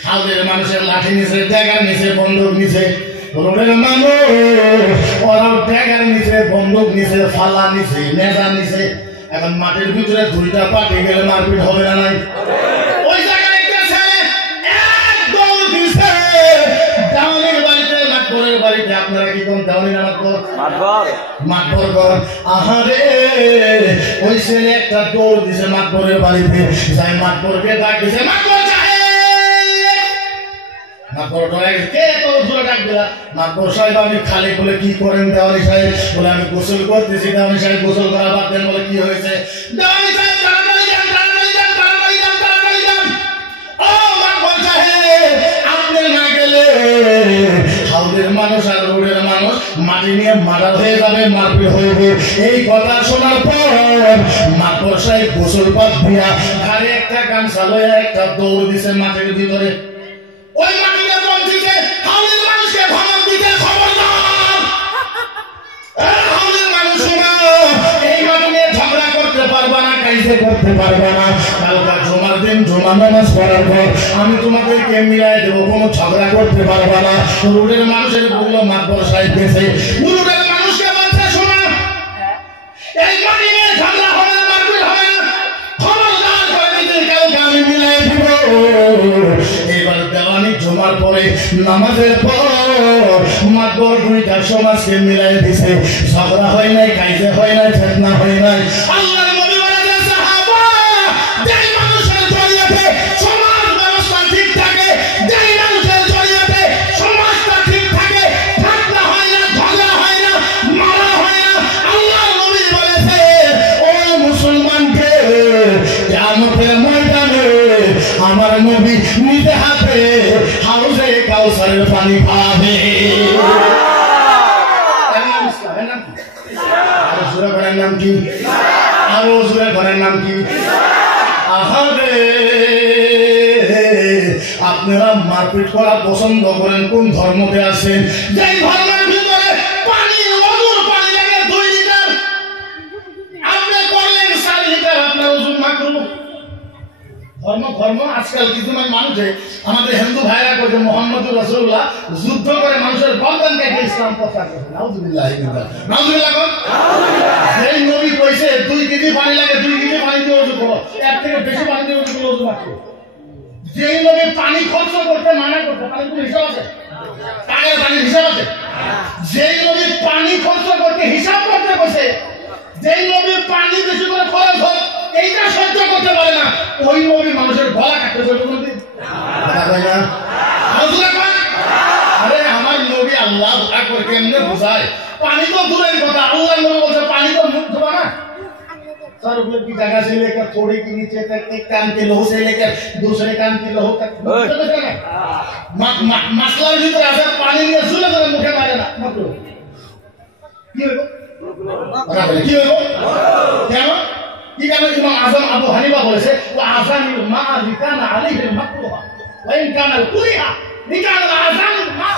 হাউলির মানুষের লাঠি নিচে, ড্যাগার নিচে, বন্দুক নিচে, রুটের মানুষ ওরা ড্যাগার নিচে, বন্দুক নিচে, ফালা নিচে, নেজা নিচে। এখন মাটির ভিতরে 2টা পাটি গেলে মারপিট হবে না? নাই। ওই জায়গায় মাতবরের বাড়িতে, আপনারা কি কোন দেওয়ানি না মাতবর করেন? আহারে ওই ছেলে একটা দৌড় দিছে মাতবরের বাড়িতে, যাই মাতবরকে ডাক দিছে, মাতবর সাহেব আমি খালি বলে কি করেন? দেওয়ানি সাহেব বলে আমি গোসল করতেছি। দেওয়ানি সাহেব গোসল করা বাদ দেন। বলে কি হয়েছে? দেওয়ানি সাহেব তাড়াতাড়ি যান, তাড়াতাড়ি যান, তাড়াতাড়ি যান, তাড়াতাড়ি যান। ও মাতবর সাহেব, আপনি না গেলে হাউদের মানুষ আর রোডের মানুষ মাটি নিয়ে মার্ডার হয়ে যাবে, মারপিট হয়ে। এই কথা শোনার পর মাতবর সাহেব গোসল পাত দিয়া ঘাড়ে একটা গামছা লইয়া একটা দৌড় দিছে মাটির ভিতরে। ওই মাটিতে পৌঁছেছে, হাউদের মানুষকে ধমক দিতে, খবরদার হাউদের মানুষ এই মাটি নিয়ে ঝগড়া করতে পারবা না, কাইজে করতে পারবা না। কালকা জুমার দিন জুমা নামাজ পড়ার পর আমি তোমাদেরকে মিলাই দেবো, কোনো ঝগড়া করতে পারবা না। রোডের মানুষের বললো মাতবর সাহেব গেছে, রোডের মানুষকে বলছে, শোনা হওয়ার পরে নামাজের পর মাতবর দুইটা সমাজকে মিলাই দিছে, ঝগড়া হয় নাই, কাইজে হয় নাই, ফিতনা হয় নাই। আল্লাহর নবী বলেন সাহাবা, যেই মানুষের জড়িয়ে সমাজ ব্যবস্থা ঠিক থাকে, যেই মানুষের জড়িয়ে সমাজটা ঠিক থাকে, ফিতনা হয় না, ঝগড়া হয় না, মারা হয় না। আল্লাহর নবী বলেছে ও মুসলমানকে কিয়ামতের ময়দানে আমার নবী নিজে হাতে হাউজে কাউসারের পানি খাবে। ঘরের নাম কি? আরো জোরে ঘরের নাম কি? আহারে, আপনারা মারপিট করা পছন্দ করেন, কোন ধর্মতে আছেন? যে ধর্মের ভিতরে পানি, ওজুর পানি লাগে 2 লিটার, আপনি করলেন 4 লিটার, আপনার ওজন মাকরুহ। ধর্ম আজকাল কিছু মানুষে আমাদের হিন্দু ভাইরা কইছে মুহাম্মদুর রাসূলুল্লাহ যুদ্ধ করে মানুষের গর্দান কেটে ইসলাম প্রচার করে। নাউযুবিল্লাহ, নাউযুবিল্লাহ। এই নবী কইছে 2 কেজি পানি লাগে, 2 কেজি পানি দিয়ে ওযু করো, এর থেকে বেশি পানি দিয়ে ওযু করলে ওযু মাত্র। যেই নবী পানি খরচ করতে মানা করতে, পানি কোনো হিসাব আছে? টাকার পানির হিসাব আছে? যেই নবী পানি খরচ করতে হিসাব করতে কইছে, যেই নবী পানি বেশি করে খরচ হোক এইটা সহ্য করতে পারে না, ওই নবী মানুষের গলা কাটতে পারে কোনদিন? আরে আমার নবী আল্লাহ আকবার কেমনে বুঝায়? পানি তো দূরের কথা, আল্লাহ নবী বলছে পানি তো মুখ ধোবা না। सर ऊपर की जगह से लेकर थोड़ी के नीचे तक एक कान के लोह से लेकर दूसरे कान के लोह तक मसला भीतर ऐसा पानी में सुले तो मुखे मारे ना मतलब क्यों क्यों क्या কি কারণে ইমাম আযম আবু হানিফা বলেছে ওয়া আযানিল মা লিকানা আলাইহিল মাকরুহা ওয়া ইন কানা কুরিহা লিকানা আযানিল মা।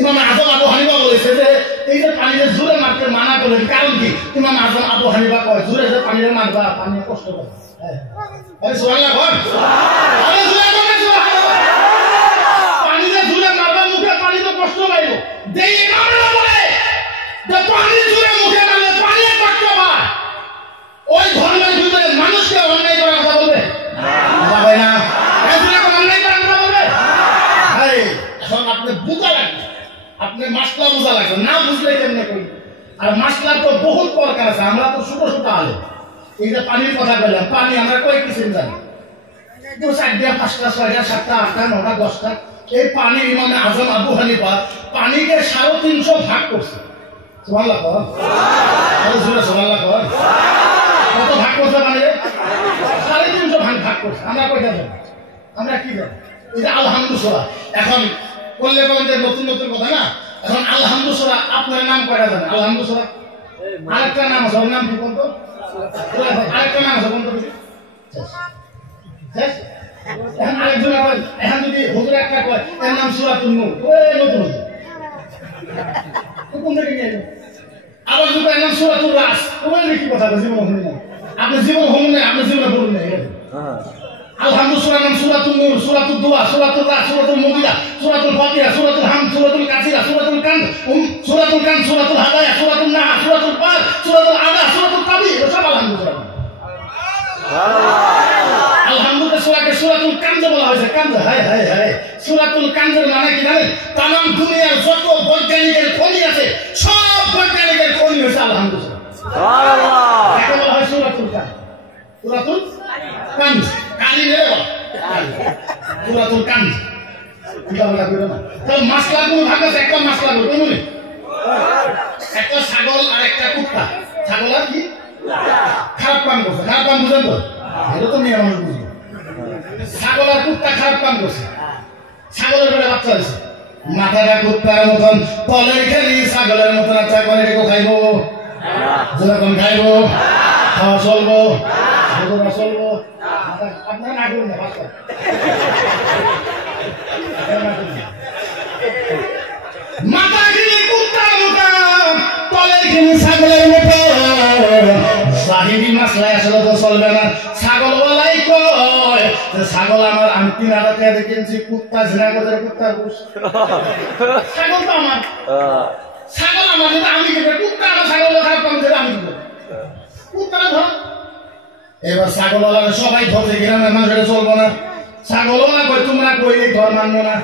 ইমাম আযম আবু হানিফা বলেছে যে এই যে পানিতে জোরে মারতে মানা করলেন, কারণ কি? ইমাম আযম আবু হানিফা কয় জোরে যে পানিতে মারবা পানি কষ্ট পাবে। আরে সুবহানাল্লাহ বল, আরে জোরে বল, সুবহানাল্লাহ। পানিতে জোরে মারবা মুখে পানি তো কষ্ট পাইবো, দেই ইমামরা বলে যে পানি জোরে মুখে মারলে পানি কষ্ট পায়। ওই ধর্মের ভিতরে মানুষকে অন্যায় করার কথা বলবে না, অন্যায় করার কথা বলবে। এখন আপনি বুঝা লাগবে, আপনি মাসলা বুঝা লাগবে, না বুঝলে কেমনে করি? আর মাসলার তো বহুত প্রকার আছে, আমরা তো ছোট ছোট আলে। এই যে পানির কথা বললাম, পানি আমরা কয়েক কিসিম জানি, 4টা 5টা 6টা 7টা 8টা 9টা 10টা। এই পানি ইমাম আযম আবু হানিফা পানিকে 350 ভাগ করছে। সুবহানাল্লাহ কর, আরে জোরে সুবহানাল্লাহ কর। কত ভাগ করছে মানে? 350 ভাগ করছে। আমরা কয়টা জানি? আমরা কি জানি? এই যে আলহামদুলিল্লাহ এখন বললে বলেন নতুন নতুন কথা না। এখন আলহামদুলিল্লাহ আপনার নাম কয়টা জানেন? আলহামদুলিল্লাহ আরেকটা নাম আছে, ওর নাম কি বলতো? আরেকটা নাম আছে বলতো? এখন আরেকজন এখন যদি হুজুর একটা কয় এর নাম সূরাতুন নূর, ওই নতুন কোন থেকে নিয়ে যাবে? আবার যদি এর নাম সূরাতুল রাস, ওই কি কথা? জীবন হল না, আপনি জীবন হল না, আপনি জীবনে বলুন না। আলহামদুলিল্লাহ নাম সূরাতুন নূর, সূরাতুদ দুআ, সূরাতুল রাস, সূরাতুল মুমিনা, সূরাতুল ফাতিহা, সূরাতুল হামদ, সূরাতুল কাসিরা, সূরাতুল কান, সূরাতুল হাদায়া, সূরাতুল নাহল, সূরাতুল ফাত, সূরাতুল আলা, সূরাতুল কাবি, সব আলহামদুলিল্লাহ। আলহামদুলিল্লাহ সূরাকে সূরাতুল কানজ বলা হয়েছে। কানজ, হায় হায় হায়, সূরাতুল কানজের মানে কি জানেন? তাম দুনিয়ার যত বৈজ্ঞানিকের খনি আছে সব বৈজ্ঞানিকের খনি হয়েছে আলহামদুলিল্লাহ। সুবহানাল্লাহ, একে বলা হয় সূরাতুল কানজ। সূরাতুল কানজ কানি রে বল, সূরাতুল কানজ কি বলা কইলো না? তো মাসলা কোন ভাগ আছে? একটা মাসলা বল কোন? একটা ছাগল আর একটা কুত্তা। ছাগল আর কি খারাপ কাম করছে, খারাপ কাম বুঝেন তো? এটা তো নিয়ম বুঝবো। ছাগল আর কুত্তা খারাপ কাম করছে, ছাগলের পেটে বাচ্চা হয়েছে, মাথাটা কুত্তার মতন, তলের খেলি ছাগলের মতন। আচ্ছা করে রেখো খাইবো, যেরকম খাইবো খাওয়া চলবো, চলবো। আপনারা না করুন না, বাচ্চা মাথা খেলি কুত্তার মতন, তলের খেলি ছাগলের মতন। সাহিবি মাসলা আসলে তো চলবে না। ছাগলওয়ালাই কয় ছাগল আমার, আমি 3000 টাকা দিয়ে কিনছি, কুত্তা জিনা করে কুত্তার ঘুষ। ছাগল তো আমার, ছাগল আমার, আমি কি কুত্তা আমার? ছাগল খারাপ কাম করে আমি কি কুত্তারা ধর। এবার ছাগলওয়ালা সবাই ধরছে, গ্রামের মানুষের চলবো না। ছাগলওয়ালা কই তোমরা কইলে ঘর মানবো না,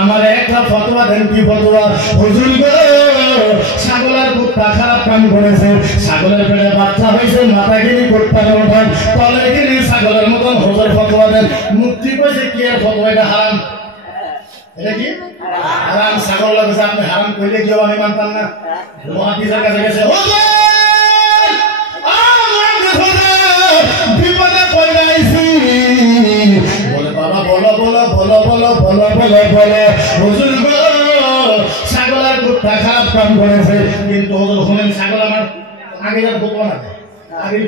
আমার একটা ফতোয়া দেন, কি ফতোয়া? হুজুর গো, ছাগলের কুত্তা খারাপ কাম করেছে, ছাগলের পেটে বাচ্চা হয়েছে, মাথা গিনি কুত্তা ওঠান, তলে গিনি ছাগলের মতন, হুজুর ফতোয়া দেন। মুক্তি কইছে কি আর ফতোয়া? এটা হারাম। এটা কি হারাম? ছাগল লাগছে, আপনি হারাম কইলে কি আমি মানতাম না? মুহাদ্দিসের কাছে গেছে, হুজুর বিপদে পড়ে আইছি। বলে বাবা বলো বলো বলো বলো বলো বলো বলো। হুজুর গো, ছাগলের কুত্তা খারাপ কাম করেছে, কিন্তু হুজুর শুনেন, ছাগল আমার আগে যার বোকা না, আগে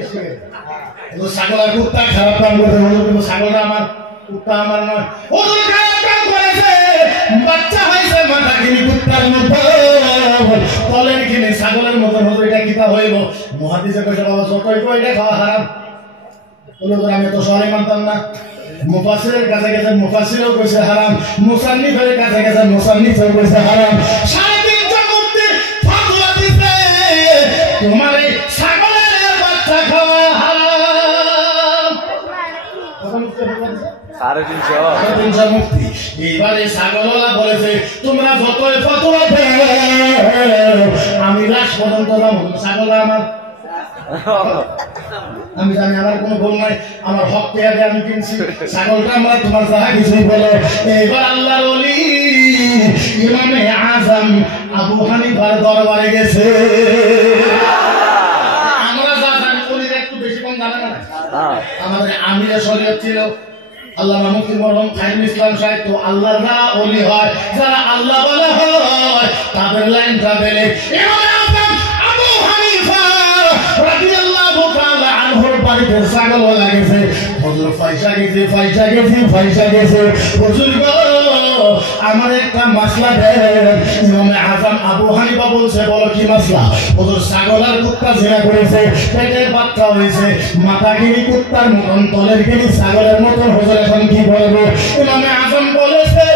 ছাগলের কুত্তা খারাপ কাম করেছে হুজুর, কিন্তু ছাগলটা আমার, কুত্তা আমার নয়। হুজুর খারাপ কাম করেছে, বাচ্চা হয়েছে, মাথা কিনি কুত্তার মতো, তলের কিনি ছাগলের মতো। হুজুর এটা কিতা হইব? মুহাদ্দিসের কাছে বাবা যতই কই এটা খাওয়া হারাম। আমি তো সবাই মানতাম না। মুফাসসিরের কাছে গেছে, মুফাসসিরও কইছে হারাম, মুসান্নিফের কাছে গেছে, মুসান্নিফও কইছে হারাম। সাড়ে তিনটা মুফতি ফতোয়া দিছে তোমার এই ছাগলের বাচ্চা খাওয়া হারাম। সাড়ে তিনশো মুফতি। এইবারে ছাগলওয়ালা বলেছে তোমরা যতই ফতোয়া দেও আমি লাশ পর্যন্ত যাবো, ছাগল আমার, আমি জানি আমার কোনো ভুল নাই, আমার হক পেয়ে আমি কিনছি ছাগলটা, আমরা তোমার যাহা কিছুই বলো। এবার আল্লাহর ওলি ইমামে আজম আবু হানিফার দরবারে গেছে। আমরা যা জানি ওলির একটু বেশি কম জানে না। আমাদের আমিরে শরীয়ত ছিল আল্লামা মুফতি মরহুম খায়রুল ইসলাম সাহেব। তো আল্লাহরা ওলি হয় যারা আল্লাহ বলা হয়, তাদের লাইনটা বেলে। ইমামে আজম আবু হানিফা রাদিয়াল্লাহু তাআলা আনহুর বাড়িতে ছাগলওয়ালা গেছে। হুজুর পয়সা গেছে হুজুর গো, আমার একটা মাসলা দেন। ইমামে আজম আবু হানিফা বলছে বলো কি মাসলা? হুজুর ছাগল আর কুত্তা জিনা করেছে, পেটের বাচ্চা হয়েছে, মাথা গিনি কুত্তার মতন, তলের গিনি ছাগলের মতন। হুজুর এখন কি বলবো? ইমামে আজম বলেছে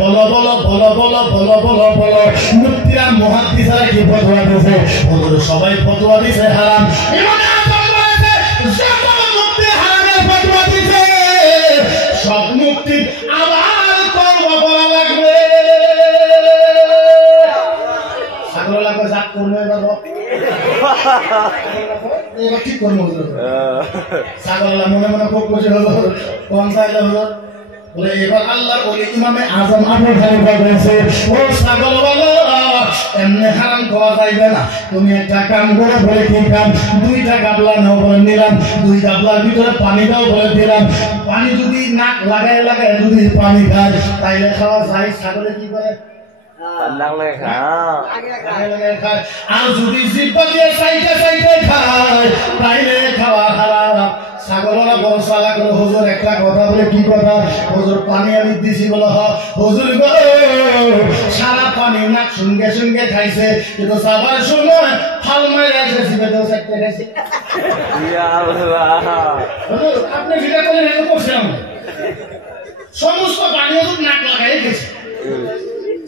বলো বলো বলো বলো বলো বলো বলো। মুফতিরা মুহাদ্দিসরা কি ফতোয়া দিয়েছে? হুজুর সবাই ফতোয়া দিয়েছে হারাম। ইমামে আজম বলেছে যত মুফতি হারামের ফতোয়া দিয়েছে সব মুফতি আবার তওবা করা লাগবে। ছাগল লাগবে জাত করবে বাবা, এবার ঠিক করবো হুজুর। ছাগল মনে মনে খুব খুশি হলো, কোন চাইলে হুজুর বলে এবার আল্লাহর ওলি ইমামে আজম আবু হানিফা বলেছে ও ছাগলওয়ালা, এমনি হারাম খাওয়া যাইবে না। তুমি একটা কাম করে, বলে কি কাম? 2টা গাবলা নাও বলে নিলাম, 2 গাবলার ভিতরে পানি দাও বলে দিলাম। পানি যদি নাক লাগায় লাগায় যদি পানি খায় তাইলে খাওয়া যায়। ছাগলে কি করে? আর যদি জিহ্বা দিয়ে চাইতে চাইতে খায় তাইলে খাওয়া হারাম। ছাগলওয়ালা বড় চালাক হলো, হুজুর একটা কথা বলে কি কথা? হুজুর পানি আমি দিছি বলে হুজুর গো, সারা পানি নাক সঙ্গে সঙ্গে খাইছে, কিন্তু যাবার সময় ফাল মারে আসে জিভেতেও চাইতে খাইছে। আপনি যেটা করলেন এটা করছিলাম, সমস্ত পানি হুজুর নাক লাগাই গেছে।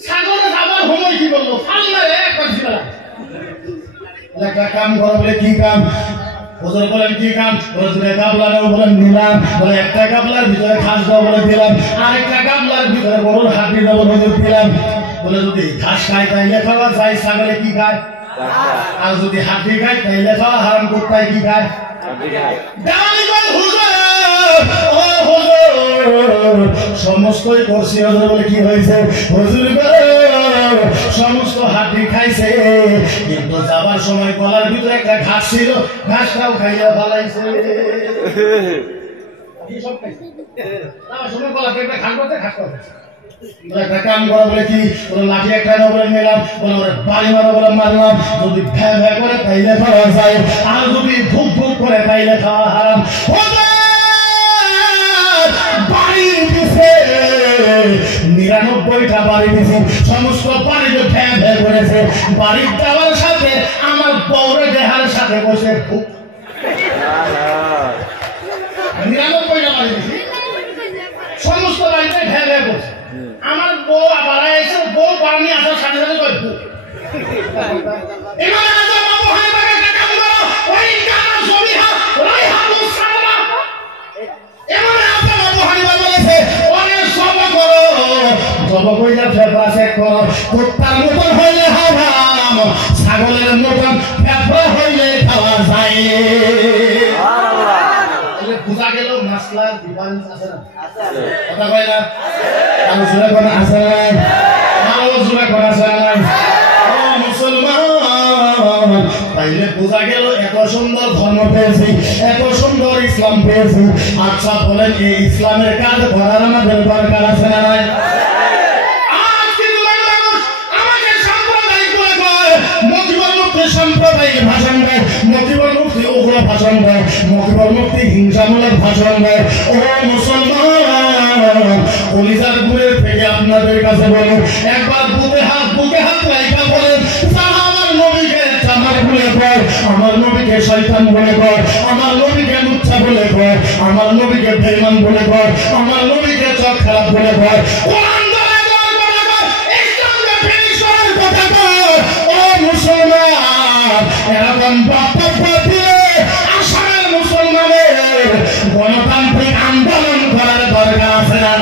ছাগলের যাবার সময় কি বললো? ফাল মারে একবার জিভে লাগে। একটা কাম করো বলে কি কাম? হুজুর বলেন কি কাম? বলে 2টা গাবলা নাও বলেন নিলাম, বলে একটা গাবলার ভিতরে ঘাস দাও বলে দিলাম, আরেকটা গাবলার ভিতরে গরুর হাড্ডি দাও বলে দিলাম। বলে যদি ঘাস খায় তাইলে খাওয়া যায়, ছাগলে কি খায়? আর যদি হাড্ডি খায় তাইলে খাওয়া হারাম। কুত্তায় কি খায়? সমস্তই করছি হুজুর। বলে কি হয়েছে? হুজুর সমস্ত হাড্ডি খাইছে, কিন্তু যাবার সময় গলার ভিতরে একটা ঘাস ছিল, ঘাসটাও খাইয়া ফেলাইছে। একটা কাম করা বলে কি? লাঠি একটা বলে নিলাম, বলে বাড়ি মারা বলে মারলাম। যদি ভ্যা ভ্যা করে তাইলে খাওয়া যায়, আর যদি ভুক ভুক করে তাইলে খাওয়া হারাম। বাড়ি দিছে 99টা বাড়ি দিছে, সমস্ত বাড়িতে ভ্যা ভ্যা করেছে। বাড়ির দেওয়ার সাথে আমার বউরে দেহার সাথে বসে 99টা বাড়ি দিছে, সমস্ত বাড়িতে ভ্যা ভ্যা করছে। আমার বউ আবার এসে বউ বাড়ি আসার সাথে সাথে কয় ভুক। এবার আজম আবু হানিফাকে কাম করো, ওই কানা জমিহা রাইহানুস অথবা কইরা ফেফড়া চেক করো, কুত্তার মতন হইলে হারাম, ছাগলের মতন ফেফড়া হইলে খাওয়া যায়। বুঝা গেল মাসলার ডিফারেন্স আছে না? কথা কয় না? আর জোরে কোন আছে না? আরো জোরে কোন আছে না? ও মুসলমান, তাইলে বুঝা গেল এত সুন্দর ধর্ম পেয়েছি, এত সুন্দর ইসলাম পেয়েছি। আচ্ছা বলেন, এই ইসলামের কাজ করার আমাদের দরকার আছে না নাই? সাম্প্রদায়িক ভাষণ দেয়, মতিবর মুক্তি উগ্র ভাষণ দেয়, মতিবর মুক্তি হিংসামূলক ভাষণ দেয়। ও মুসলমান, কলিজার গুড়ের থেকে আপনাদের কাছে বলুন, একবার বুকে হাত রাইখা বলেন, আমার নবীকে চামার বলে কর, আমার নবীকে শয়তান বলে কর, আমার নবীকে লুচ্ছা বলে কর, আমার নবীকে বেঈমান বলে কর, আমার নবীকে চোখ খারাপ বলে কর। এরকম বক্তব্য দিয়ে আসামের মুসলমানের গণতান্ত্রিক আন্দোলন করার দরকার আছে না?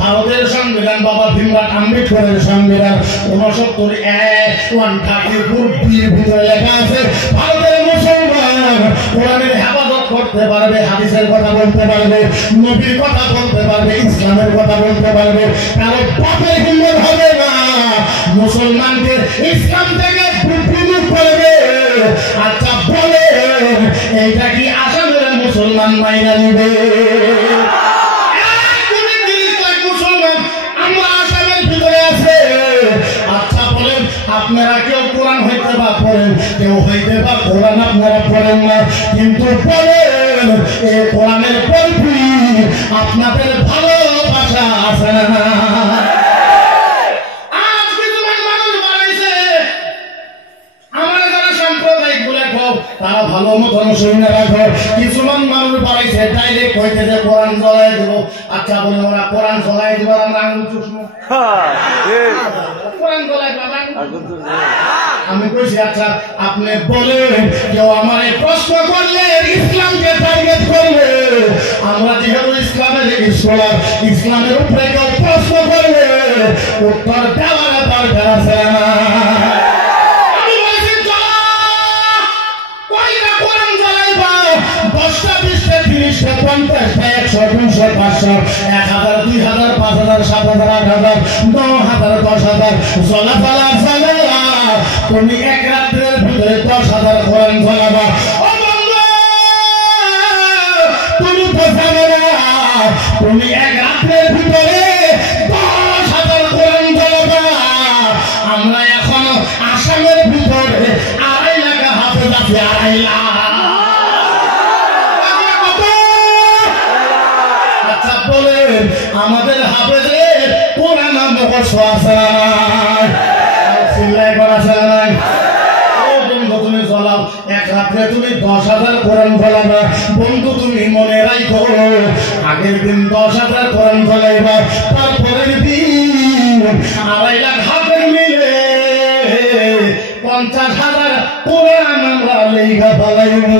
ভারতের সংবিধান বাবা ভীমরাও আম্বেদকরের সংবিধান 69(1)(1)(34)(b)-র ভিতরে লেখা আছে, ভারতের মুসলমান কোরআনের হেফাজত করতে পারবে, হাদিসের কথা বলতে পারবে, নবীর কথা বলতে পারবে, ইসলামের কথা বলতে পারবে, কারো পাপের হিম্মত হবে না মুসলমানকে ইসলাম থেকে বিমুখ করবে। আচ্ছা বলেন, এইটা কি আসামের মুসলমান মাইনা নেবে? আপনারা কেউ কোরআন হইতে বা পড়েন, কেউ হইতে বা কোরআন আপনারা পড়েন না, কিন্তু বলেন এই কোরআনের প্রতি আপনাদের ভালোবাসা আছে না? আজ কিছুমান মানুষ বানাইছে, আমার যারা সাম্প্রদায়িক বলে কও তারা ভালো মতন শুনে রাখো, কিছুমান মানুষ বানাইছে ডাইরেক্ট কইতে যে কোরআন জ্বলাই দেব। আচ্ছা বলুন, ওরা কোরআন জ্বলাই দেব, আমরা আঙুল চুষবো? কোরআন জ্বলাই বাবা আমি কইছি। আচ্ছা আপনি বলেন, কেউ আমার প্রশ্ন করলে ইসলামকে টার্গেট করলে, আমরা যেহেতু ইসলামের স্কলার, ইসলামের উপরে কেউ প্রশ্ন করলে উত্তর দেওয়ার দরকার আছে না? আমি বলছি কয়টা কোরআন জ্বালাইবা? 10টা 20টা 30টা 50টা 100 200 500 1000 2000 5000 7000 8000 9000 10000 জ্বালা তুমি এক রাত্রের ভিতরে 10,000 কোরআন জ্বালাবা। ও বন্ধু, তুমি তো জানো না, তুমি এক রাত্রের ভিতরে 10,000 কোরআন জ্বালাবা। আমরা এখন আসামের ভিতরে 2.5 লাখ হাফেজ আছে, 2.5 লাখ। আচ্ছা বলেন, আমাদের হাফেজের কোরআন মুখস্থ আছে না? তুমি জ্বলাও এক রাত্রে, তুমি 10,000 কোরআন জ্বলাবা। বন্ধু তুমি মনে রাখো, আগের দিন 10,000 কোরআন জ্বলাইবা, তারপরের দিন 2.5 লাখ হাফেজ মিলে 50,000 কোরআন আমরা লেখা ফেলাইব।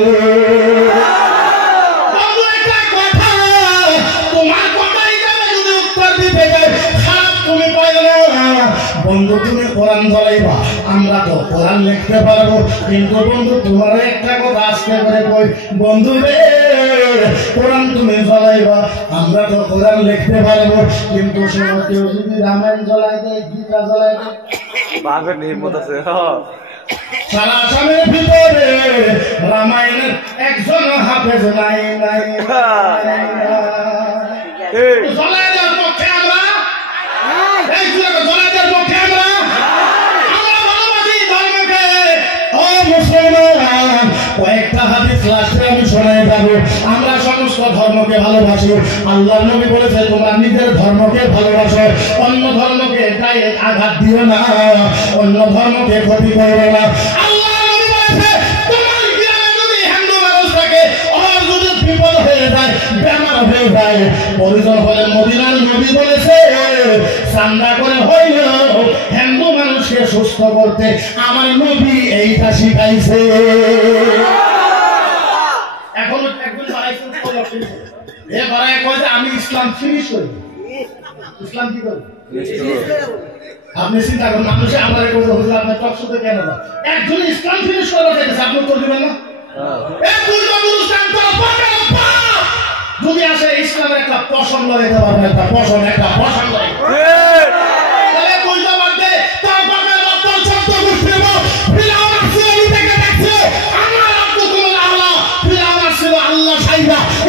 বন্ধু তুমি কোরআন জ্বালাইবা, আমরা তো কোরআন লিখতে পারবো, কিন্তু বন্ধু তোমার একটা কথা আজকে করে কই, বন্ধু রে কোরআন তুমি জ্বালাইবা, আমরা তো কোরআন লিখতে পারবো, কিন্তু কেউ যদি রামায়ণ জ্বালাই দেয়, গীতা জ্বালাই দেয়, সারা আসামের ভিতরে রামায়ণের একজন হাফেজ নাই। জ্বালাই দেওয়ার পক্ষে আমরা, কয়েকটা হাদিস লাস্টে আমি শোনাই যাবো। আমরা সমস্ত ধর্মকে ভালোবাসি। আল্লাহর নবী বলেছে, তোমরা নিজের ধর্মকে ভালোবাসো, অন্য ধর্মকে ডাইরেক্ট আঘাত দিও না, অন্য ধর্মকে ক্ষতি করো না। আল্লাহর নবী বলেছে, তোমার গ্রামে যদি হিন্দু মানুষ থাকে, ওর যদি বিপদ হয়ে যায়, বেমার হয়ে যায়, পরিজন হলে মদিনার নবী বলেছে চান্দা করে হইল হিন্দু মানুষ মানুষকে সুস্থ করতে আমার নবী এইটা শিখাইছে। এখন একজন আমি ইসলাম ফিনিশ করি, ইসলাম কি করি? আপনি চিন্তা করেন, মানুষে আমার আপনার টকশোতে কেন না একজন ইসলাম ফিনিশ করা যাইতেছে, আপনি করে দিবেন না? যদি আসে ইসলামের একটা পশম লাগাইতে পারবেন, একটা পশম, একটা পশম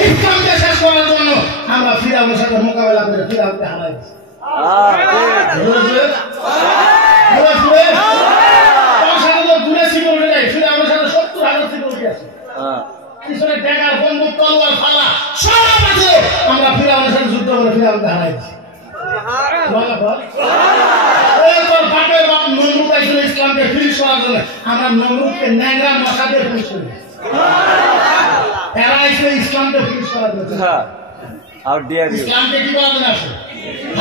ইসলামকে শেষ করার জন্য আমরা ফিরাউনের সাথে মোকাবেলা করে ফিরাউনকে হারাই দিচ্ছি। আমরা ফিরাউনের সাথে যুদ্ধ করে ফিরাউনকে হারাই দিচ্ছি। ইসলামকে ফিনিশ করার জন্য আমরা নমরুদকে ন্যাংরা মশা দিয়ে ফিনিশ করি। এরা এসে ইসলামকে ফিনিশ করার জন্য ইসলামকে কি করার জন্য আসে?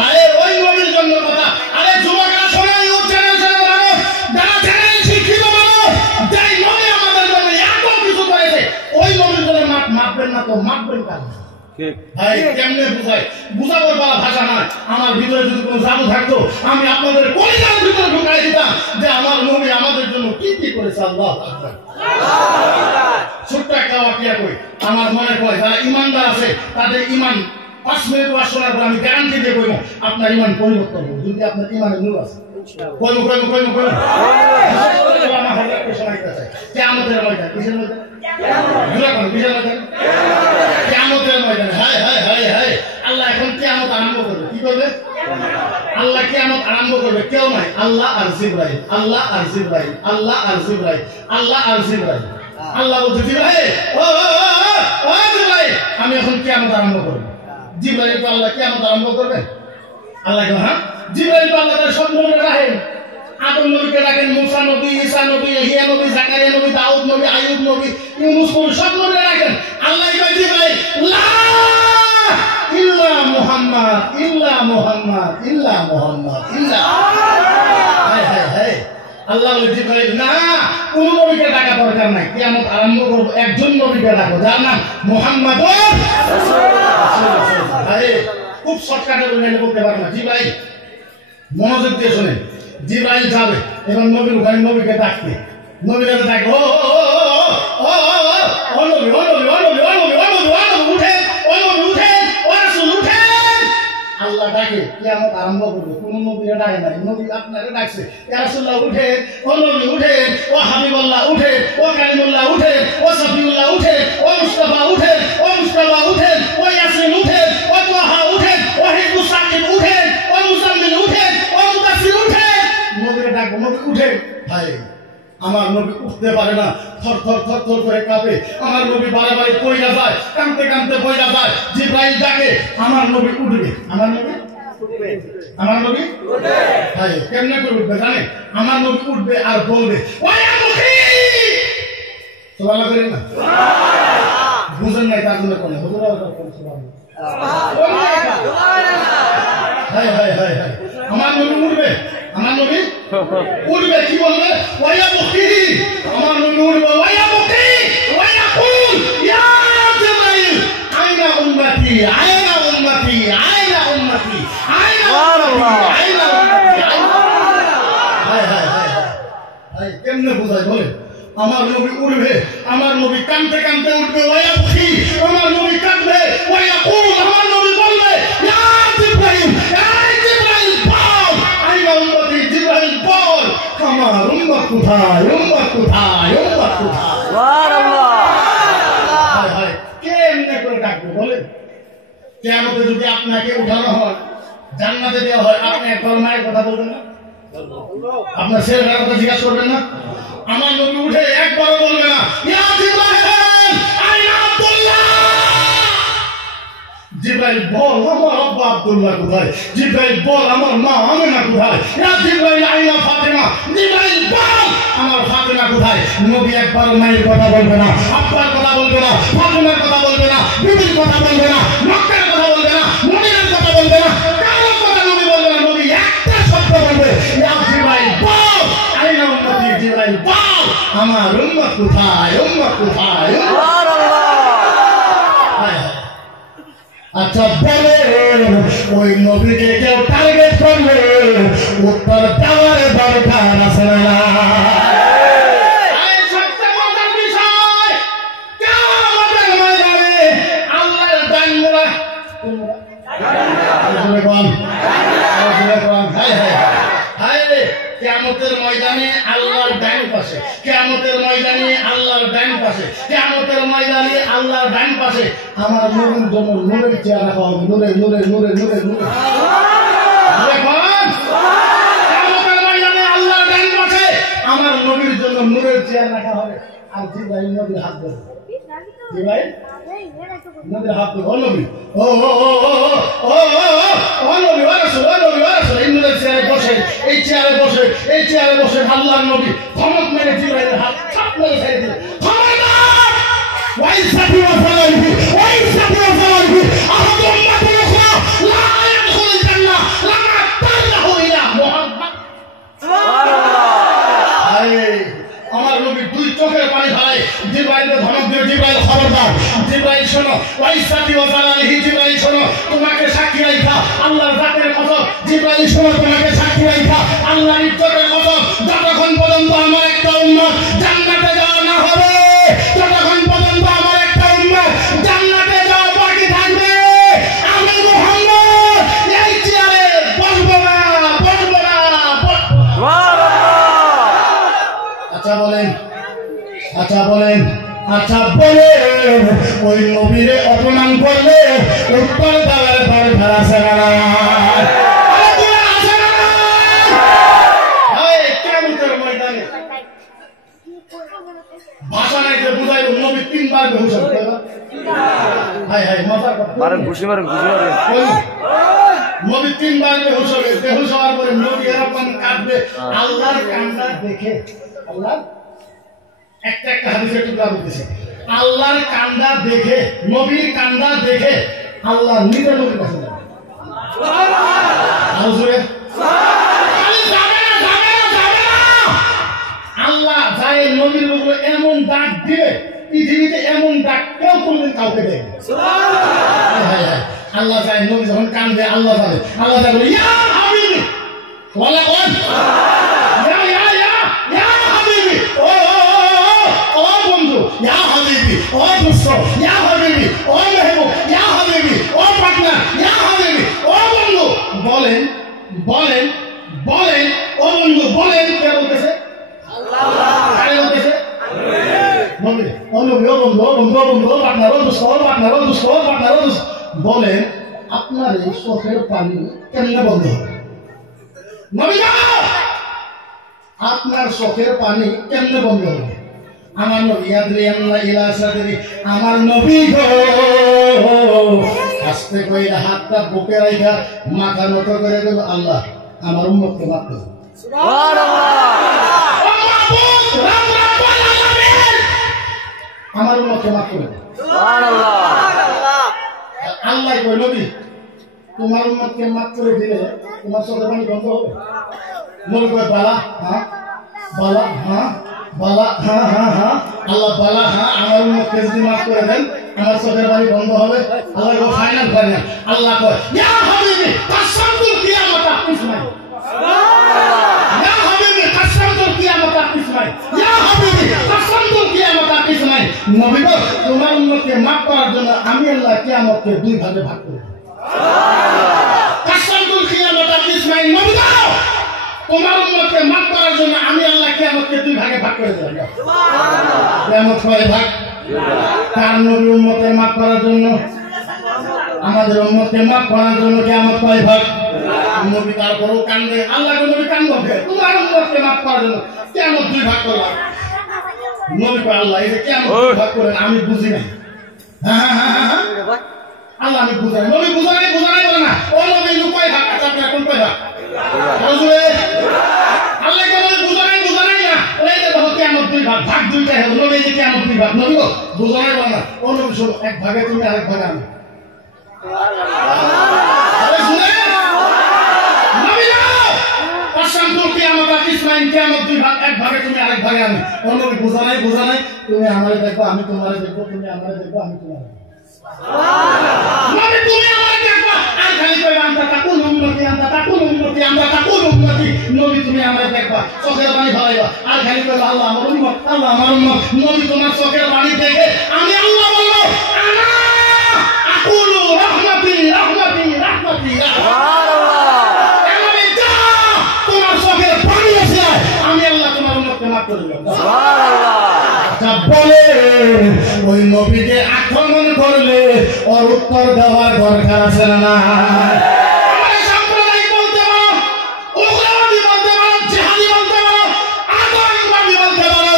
আরে ওই নবীর জন্য কথা। আরে যুবকরা শোনো, ইউটিউব চ্যানেল মানুষ, যারা চ্যানেল শিক্ষিত মানুষ, যাই নবী আমাদের জন্য এত কিছু করেছে, ওই নবীর জন্য মাপবেন না তো মাপবেন কেন? ভাই কেমনে বুঝাই? বুঝাবার বলা ভাষা নয়। আমার ভিতরে যদি কোনো জাদু থাকতো আমি আপনাদের কলিজার ভিতরে ঢুকাই দিতাম যে আমার নবী আমাদের জন্য কি কি করেছে। আল্লাহু আকবার। ছোট্ট একটা ওয়াকিয়া কই, আমার মনে পড়ে যারা ইমানদার আছে তাদের ইমান 5 মিনিট ওয়াজ শোনার পর আমি গ্যারান্টি দিয়ে কইব আপনার ইমান পরিবর্তন হবে, যদি আপনার ইমানে নূর আছে। কইব আমার হাজারকে শোনাইতে চাই কিয়ামতের ময়দানে। কিসের ময়দানে? কিসের ময়দানে? কিয়ামতের ময়দানে। হায় হায় হায় হায়, আল্লাহ এখন কিয়ামত আরম্ভ করবে। কি করবে? আল্লাহ কিয়ামত আরম্ভ করবে, কেউ নাই, আল্লাহ আর জিবরাইল, আল্লাহ আর জিবরাইল, আল্লাহ আর জিবরাইল, আল্লাহ আর জিবরাইল। আল্লাহ বলছে জিবরাইল, ও জিবরাইল, আমি এখন কিয়ামত আরম্ভ করব। জিবরাইল তো আল্লাহ কিয়ামত আরম্ভ করবে। আল্লাহ হ্যাঁ, জিবরাইল তো আল্লাহর সব নবীকে রাখেন। আদম নবীকে রাখেন, মুসা নবী, ঈসা নবী, ইহ্যা নবী, জাকারিয়া নবী, দাউদ নবী, আইয়ুব নবী, ইউনূস নবী, সব নবীকে রাখেন। আল্লাহ কয় জিবরাইল, লা ইল্লা মুহাম্মদ, ইল্লা মুহাম্মদ, ইল্লা মুহাম্মদ, ইল্লা। হায় হায় হায়, আল্লাহ বলে জিবরাইল না, কোন নবীকে ডাকা দরকার নাই, কিয়ামত আরম্ভ করব একজন নবীকে ডাকো, যার নাম মুহাম্মদ রাসূলুল্লাহ। আরে খুব শর্টকাটে বলতে পারবো না। জিবরাইল মনোযোগ দিয়ে শুনেন, জিবরাইল যাবে এবং নবীর ওখানে নবীকে ডাকতে, নবীকে ডাকবে, ও নবী, ও নবী, ও নবী, ও নবী, ও নবী, ও নবী উঠেন, ও নবী উঠেন, ও রাসূল উঠেন। আল্লাহ ডাকে, কিয়ামত আরম্ভ করবে। কোন নবীকে ডাকে না, নবী আপনাকে ডাকছে, ইয়া রাসূলুল্লাহ উঠেন, ও নবী উঠেন, ও হাবিবুল্লাহ উঠেন, ও কালিমুল্লাহ উঠেন, ও সফিউল্লাহ উঠেন, ও মুস্তাফা উঠেন, ও মুস্তাফা উঠেন, ও ইয়াসিন উঠেন, ও তাহা উঠেন, ও হিজবুস সাকিব উঠেন, ও মুজাম্মিল উঠেন, ও মুদাসসির উঠেন। নবীকে ডাকবো, নবী উঠেন। ভাই আমার নবী উঠতে পারে না, থর থর থর থর করে কাঁপে। আমার নবী বারে বারে পয়লা যায়, কাঁপতে কাঁপতে পয়লা যায়। জিবরাইল ডাকে, আমার নবী উঠবে। আমার নবী উঠবে, আমার নবী উঠবে। ভাই কেমনে করে উঠবে জানেন? আমার নবী উঠবে আর বলবে, ওয়া মুখী। সুবহানাল্লাহ করেন না? বুঝেন নাই তার জন্য কোন হুজুরা সুবহানাল্লাহ। হায় হায় হায় হায়, আমার নবী উঠবে, আমার নবী উঠবে। কি বলবে? ওয়া মুখী। আমার নবী উঠবে, ওয়া মুখী, ওয়া ইয়াকুল ইয়া জিবরাইল আইনা উম্মতি, আইনা উম্মতি, আইনা উম্মতি, আইনা উম্মতি, আইনা উম্মতি। হায় হায় হায় হায়, কেমনে বোঝায় বলেন? আমার নবী উঠবে, আমার নবী কাঁদতে কাঁদতে উঠবে, ওয়া মুখী। আমার নবী কাঁদবে, ওয়া ইয়াকুল, আমার নবী বলবে, ইয়া জিবরাইল, ইয়া জিবরাইল বল, আইনা উম্মতি, জিবরাইল বল, আমার উম্মত কোথায়, উম্মত কোথায়, উম্মত কোথায়? সুবহানাল্লাহ। হায় হায়, কেমনে করে ডাকবে বলেন? কিয়ামতে যদি আপনাকে উঠানো হয়, জান্নাতে দেওয়া হয়, আপনি একবার মায়ের কথা বলবেন না? আপনার ছেলের কথা জিজ্ঞাসা করবেন না? আমার নবী উঠে একবারও বলবে না, ইয়া জিবরাইল আইনা আব্দুল্লাহ। জিবরাইল বল, আমার আব্বা আব্দুল্লাহ কোথায়? জিবরাইল বল, আমার মা আমিনা কোথায়? ইয়া জিবরাইল আইনা ফাতিমা। জিবরাইল বল, আমার ফাতিমা কোথায়? নবী একবার মায়ের কথা বলবে না, আব্বার কথা বলবে না, ফাতিমার কথা বলবে না, বিবির কথা বলবে না, মক্কার কথা বলবে না, মদিনার কথা বলবে না, কারোর কথা নবী বলবে না। নবী একটা শব্দ বলবে, ইয়া জিবরাইল বল, আমার উম্মত কোথায়, উম্মত কোথায়? আচ্ছা বলে ওই নবীকে কেউ টার্গেট করলে উত্তর দেওয়ার দরকার আছে না? কিয়ামতের ময়দানে আল্লাহর ডান পাশে, কিয়ামতের ময়দানে আল্লাহর ডান পাশে, কিয়ামতের ময়দানে আল্লাহর ডান পাশে আমার নূরের জন্য নূরের চেয়ার রাখা হবে। নূরে নূরে নূরে নূরে নূরে কিয়ামতের ময়দানে আল্লাহর ডান পাশে আমার নবীর জন্য নূরের চেয়ার রাখা হবে। আর জিবরাইল নবীর হাত ধরে, জিবরাইল নবীর হাত ধরে, ও নবী, ও ও ও ও ও নবী, ও রাসূল, ও নবী, ও রাসূল, এই নূরের চেয়ারে বসে, এই চেয়ারে বসে, এই চেয়ারে বসে আল্লাহর নবী ধমক মেরে জিবরাইলের হাত ছাপ মেরে ছেড়ে দিলেন। খবরদার ওয়াইসাতি ওয়া ফালাইহি, ওয়াইসাতি ওয়া ফালাইহি আহাদু উম্মাতুল উখরা লা ইয়াদখুলুল জান্নাহ লামা তাল্লাহু ইলা মুহাম্মদ। সুবহানাল্লাহ। আমার নবী দুই চোখের পানি ফেলে জিবরাইলকে ধমক দিয়ে, জিবরাইল খবরদার, জিবরাইল শোনো, ওয়াইসাতি ওয়া ফালাইহি, জিবরাইল শোনো, তোমাকে সাক্ষী রাখা আল্লাহর জাতের কসম, জিবরাইল শোনো, তোমাকে সাক্ষী রাখা আল্লাহর ইজ্জতের কসম, যতক্ষণ পর্যন্ত আমার একটা উম্মত জান্নাতে যাওয়া না হবে, ততক্ষণ পর্যন্ত আমার একটা উম্মত জান্নাতে যাওয়া বাকি থাকবে। আমি মুহাম্মদ এই চেয়ারে বসবো না, বসবো না, আচ্ছা বলেন, আচ্ছা বলেন, আচ্ছা বলেন ওই নবীরে অপমান করলে উত্তর দেওয়ার দরকার আছে না? ভাষা নাই যে বুঝাইব নবী তিনবার বেহুশ হবে। হাই হাই মজার কথা, মারেন ঘুষি মারেন, ঘুষি মারেন, নবী তিনবার বেহুশ হবে। বেহুশ হওয়ার পরে নবী এরকম কাঁদবে আল্লাহর কান্না দেখে। আল্লাহ একটা একটা হাদিসের টুকরা বলতেছে, আল্লাহর কান্দা দেখে, নবীর কান্দা দেখে আল্লাহ নিজে নবীর কাছে যাবে। আল্লাহ যায় নবীর উপরে এমন ডাক দিবে, পৃথিবীতে এমন ডাক কেউ কোনদিন কাউকে দেয়। আল্লাহ যায় নবী যখন কান্দে, আল্লাহ যাবে, আল্লাহ যাবে ইয়া হাবিবি ওয়ালা কোন ইয়া ইয়া ইয়া ইয়া হাবিবি, ও ও বন্ধু, ইয়া হাবিবি, ও দোস্ত, ইয়া হাবিবি, ও মেহবুব, ইয়া হাবিবি, ও পার্টনার, ইয়া হাবিবি, ও বন্ধু। বলেন বলেন বলেন, ও বন্ধু বলেন, কে বলতেছে? আল্লাহ। কারে বলতেছে? নবী। ও নবী, ও বন্ধু, ও বন্ধু, ও বন্ধু, ও পার্টনার, ও দোস্ত, ও পার্টনার, ও দোস্ত, ও পার্টনার, ও দোস্ত। বলেন আপনার এই চোখের পানি কেমনে বন্ধ হবে? নবী আপনার চোখের পানি কেমনে বন্ধ হবে? আমার নবী আদরিয়াল্লাহ ইলা সাদরি, আমার নবী গো আস্তে কইরা হাতটা বুকে রাখা মাথা নত করে দেব, আল্লাহ আমার উম্মতকে মাফ করো। সুবহানাল্লাহ। ও মাবুদ রাব্বুল আলামিন আমার উম্মতকে মাফ করে দাও। সুবহানাল্লাহ। আল্লাহ কই নবী তোমার উম্মতকে মাফ করে দিলে তোমার চোখের পানি বন্ধ হবে? নবী কই বালা, হ্যাঁ বালা, হ্যাঁ বালা, হ্যাঁ হ্যাঁ হ্যাঁ, আল্লাহ বালা, হ্যাঁ আমার উম্মতকে যদি মাফ করে দেন আমার চোখের পানি বন্ধ হবে। আল্লাহ কই ফাইনাল ফাইনাল, আল্লাহ কই ইয়া হাবিবি কাসামতুল কিয়ামাতা ইসমাই। সুবহানাল্লাহ। ইয়া হাবিবি কাসামতুল কিয়ামাতা ইসমাই, ইয়া হাবিবি কাসামতুল কিয়ামাতা ইসমাই। নবী গো তোমার উম্মতকে মাফ করার জন্য আমি আল্লাহ কিয়ামতকে দুই ভাগে ভাগ করে দেব। সুবহানাল্লাহ। কাসামতুল কিয়ামাতা ইসমাই, নবী গো তোমার উম্মতকে মাফ করার জন্য আমি আল্লাহ কিয়ামতকে দুই ভাগে ভাগ করে দেব। সুবহানাল্লাহ। কিয়ামত কয় ভাগ? কার নবী উম্মতের মাফ করার জন্য, আমাদের উম্মতকে মাফ করার জন্য কিয়ামত কয় ভাগ? নবী তারপরেও কান্দে, আল্লাহ নবী কান্দবে তোমার উম্মতকে মাফ করার জন্য কিয়ামত দুই ভাগ করলাম। নবী কয় আল্লাহ এই যে কিয়ামত দুই ভাগ করেন আমি বুঝি না। হ্যাঁ হ্যাঁ হ্যাঁ আল্লাহ আমি বুঝাই, নবী বুঝাই বুঝাই বলে না, ও নবী কয় ভাগ? আচ্ছা আপনি এখন কয় ভাগ? আল্লাহ কেন বুঝাই বুঝাই না, ওই যে দেখো কিয়ামত দুই ভাগ, ভাগ দুইটা হবে, নবী যে কিয়ামত দুই ভাগ, নবী গো বুঝাই বলে না, ও নবী শোনো এক ভাগে তুমি আরেক ভাগে আমি। আরে শুনে নবী আশরাফুল কিয়ামত ইসমাইল কিয়ামত দুই ভাগ, এক ভাগে তুমি আরেক ভাগে আমি। অন্য কি বোঝা নাই তুমি আমারে দেখো আমি তোমারে দেখবো, তুমি আমারে দেখবো আমি তোমারে দেখবো। নবী তুমি আমারে দেখবা আর খালি কইবা আমরা তাকুন উম্মতি আমরা তাকুন উম্মতি আমরা তাকুন উম্মতি। নবী তুমি আমারে দেখবা চোখের পানি ফলাইবা আর খালি কইবা আল্লাহ আমার উম্মত আল্লাহ আমার উম্মত। নবী তোমার চোখের পানি দেখে আমি আল্লাহ বলবো আনা আকুলু রাহমাতি রাহমাতি রাহমাতি সুবহানাল্লাহ। নবী যা তোমার চোখের পানি আছে আমি আল্লাহ তোমার উম্মতকে মাফ করে দেব সুবহানাল্লাহ। বলে ওই নবীকে আক্রমণ করলে ওর উত্তর দেওয়ার দরকার আছে না? সাম্প্রদায়িক বলতে পারো, উগ্রবাদী বলতে পারো, জিহাদি বলতে পারো, আতঙ্কবাদী বলতে পারো,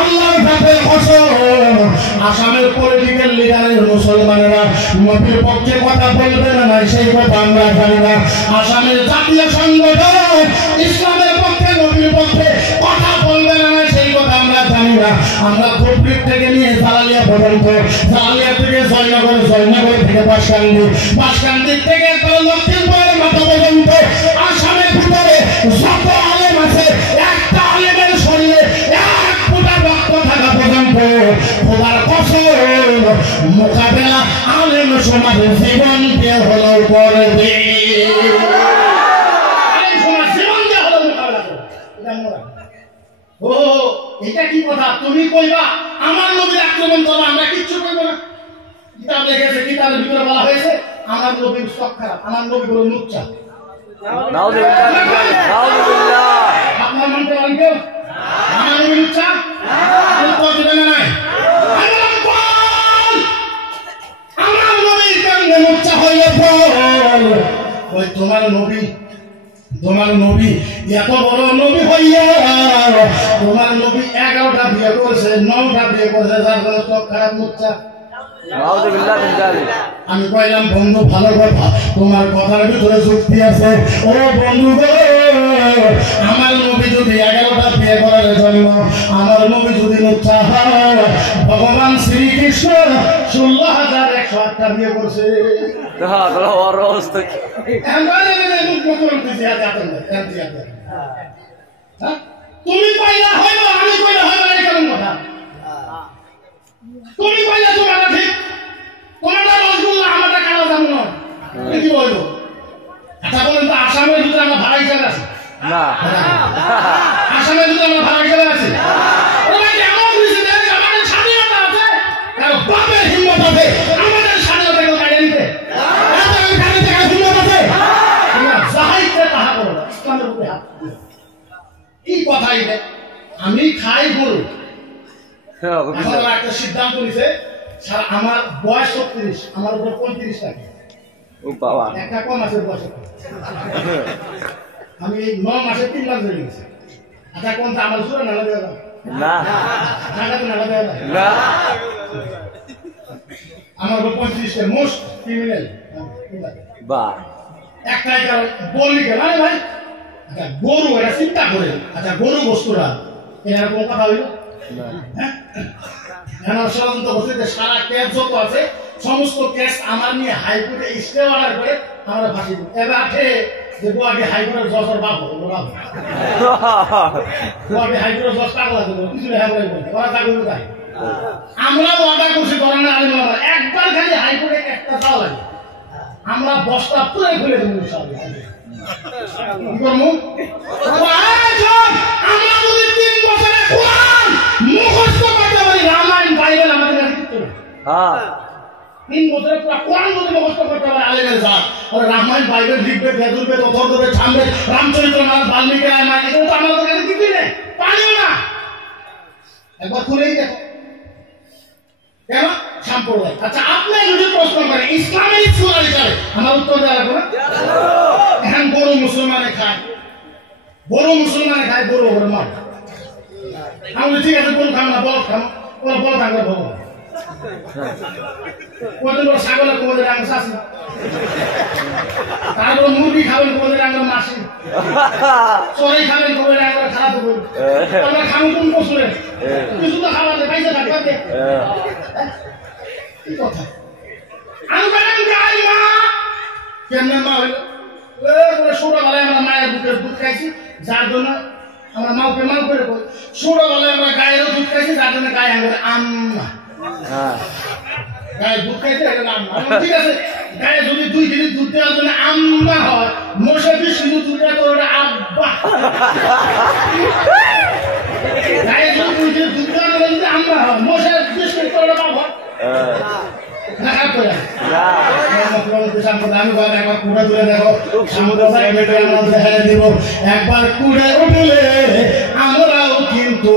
আল্লাহর কাছে কসম আসামের পলিটিক্যাল লিডারের মুসলমানেরা নবীর পক্ষে কথা বলবে না সেই কথা আমরা জানি না। আসামের জাতীয় সংগঠন ইসলামের পক্ষে নবীর পক্ষে কথা বলবে না সেই কথা আমরা জানি না। আমরা কবরির থেকে নিয়ে জালালিয়া পর্যন্ত, জালালিয়া থেকে জয়নগর, জয়নগর থেকে বাসকান্দি থেকে লক্ষ্মীপুরের মাথা পর্যন্ত আসামের ভিতরে যত আলেম আছে একটা আলেমের শরীরে এক ফোঁটা রক্ত থাকা পর্যন্ত খোদার কসম মোকাবেলা আলেম সমাজের জীবন দিয়ে হলেও করবে। ও এটা কি কথা? তুমি কইবা আমার নবীর আক্রমণ করবা, আমরা কিচ্ছু কইব না। কিতাব লেখেছে, কিতাবের ভিতরে বলা হয়েছে আমার নবীর চোখ খারাপ, আমার নবী বড় লুচ্চা। আপনার মানতে পারেন কেউ আমার নবী লুচ্চা? আমার নবীর কারণে লুচ্চা হইলে ওই তোমার নবী এত বড় নবী হইয়া তোমার নবী 11টা বিয়ে করেছে, 9টা বিয়ে করেছে, যার জন্য চোখ খারাপ লুচ্চা। আমি কইলাম বন্ধু ভালো কথা, তোমার কথার ভিতরে যুক্তি আছে। ও বন্ধু গো, আমার নবী যদি 11টা বিয়ে করার জন্য আমার নবী যদি লুচ্চা হয়, ভগবান শ্রীকৃষ্ণ 16,108টা বিয়ে করছে। তুমি পাইলা হইব, আমি কইলা হইব না, কেমন কথা? তুমি পাইলা তোমার ঠিক, তোমারটা রসগোল্লা আমারটা কালো দাম নয়, কি বলবো? আচ্ছা বলেন তো আসামের ভিতরে আমরা ভাড়া হিসাবে আছি না? আসামের ভিতরে আমরা ভাড়া হিসাবে আছি? আমাদের স্বাধীনতা আছে, বাপের হিম্মত আছে আমাদের স্বাধীনতা কেউ কাটিয়ে নিতে? কি কথা এটা? আমি খাই গরু, একটা সিদ্ধান্ত নিছে আমার বয়স 36, আমার উপর 35 টাকা একটা কম আছে বয়স। আমি 9 মাসে 3 লাখ ধরে গেছি। আচ্ছা কোন আমার সুরে নালা দেওয়া না, নালা দেওয়া না, আমার উপর 35 মোস্ট ক্রিমিনাল একটাই কারণ বললি কেন ভাই? আচ্ছা গরু এটা চিন্তা করে, আচ্ছা গরু বস্তুরা এর কোনো কথা হইল? ষড়যন্ত্র করছে যে সারা কেস যত আছে সমস্ত কেস আমার নিয়ে হাইকোর্টে স্টে অর্ডার করে আমরা ফাঁসি দেব। এবার আছে যে গুয়াহাটি হাইকোর্টের জজের বাপ গুয়াহাটি হাইকোর্টের জজ টাকা দেবো কিছু ওরা চাকরি তাই আমরাও অর্ডার করছি করোনা আলিম একবার খালি হাইকোর্টে একটা যাওয়া লাগে, আমরা বস্তা পুরো খুলে দেবো। আমরা যদি 3 বছরে কোরআন মুখস্থ করতে পারি, রামায়ণ বাইবেল আমাদের কাছে কিচ্ছু না। 3 বছরে পুরো কোরআন যদি মুখস্থ করতে পারে আলেমের জাত, আর রামায়ণ বাইবেল লিখবে, বেদুলবেদ, অথর্ববেদ, সামবেদ, রামচরিতমানস, বাল্মীকি রামায়ণ, এগুলো তো আমাদের কাছে কিছুই নেই, পারিও না। একবার খুলেই দেখো কেন সাম্প্রদায়িক। আচ্ছা আপনি যদি প্রশ্ন করেন ইসলামের ইসলাম হিসাবে আমার উত্তর দেওয়া লাগবে না? এখন গরু মুসলমানে খায়, গরু মুসলমানে খায়, গরু ওর মা। আমি ঠিক আছে গরু খাম না, বল খাম, ওরা বল থাকবে ভগবান। কদিন ওর ছাগলের কোমরের আঙুল শাসি, তারপর মুরগি খাবেন কোমরের আঙুল মাসি, চড়াই খাবেন কোমরের আঙুল খারাপ হবে। আমরা খাবো কোন বছরে কিছু তো খাওয়াতে পাইছে থাকবে কথা। আমি বললাম মা কেমনে মা হইল? ছোটবেলায় আমরা মায়ের বুকের দুধ খাইছি, যার জন্য আমরা মাউকে মাউ করে কই ছোটবেলায় আমরা গায়েরও দুধ খাইছি যার জন্য গায়ে আমরা আম্মা গায়ে দুধ খাইতে আম্মা ঠিক আছে গায়ে যদি 2 কেজি দুধ দেওয়ার জন্য আম্মা হয় মোষে 20 কেজি দুধ দেওয়া তো ওটা আব্বা গায়ে যদি 2 কেজি দুধ দেওয়ার জন্য যদি আম্মা হয় মোষে 20 কেজি তো ওটা বাবা একবার কুড়ে উঠলে আমরাও কিন্তু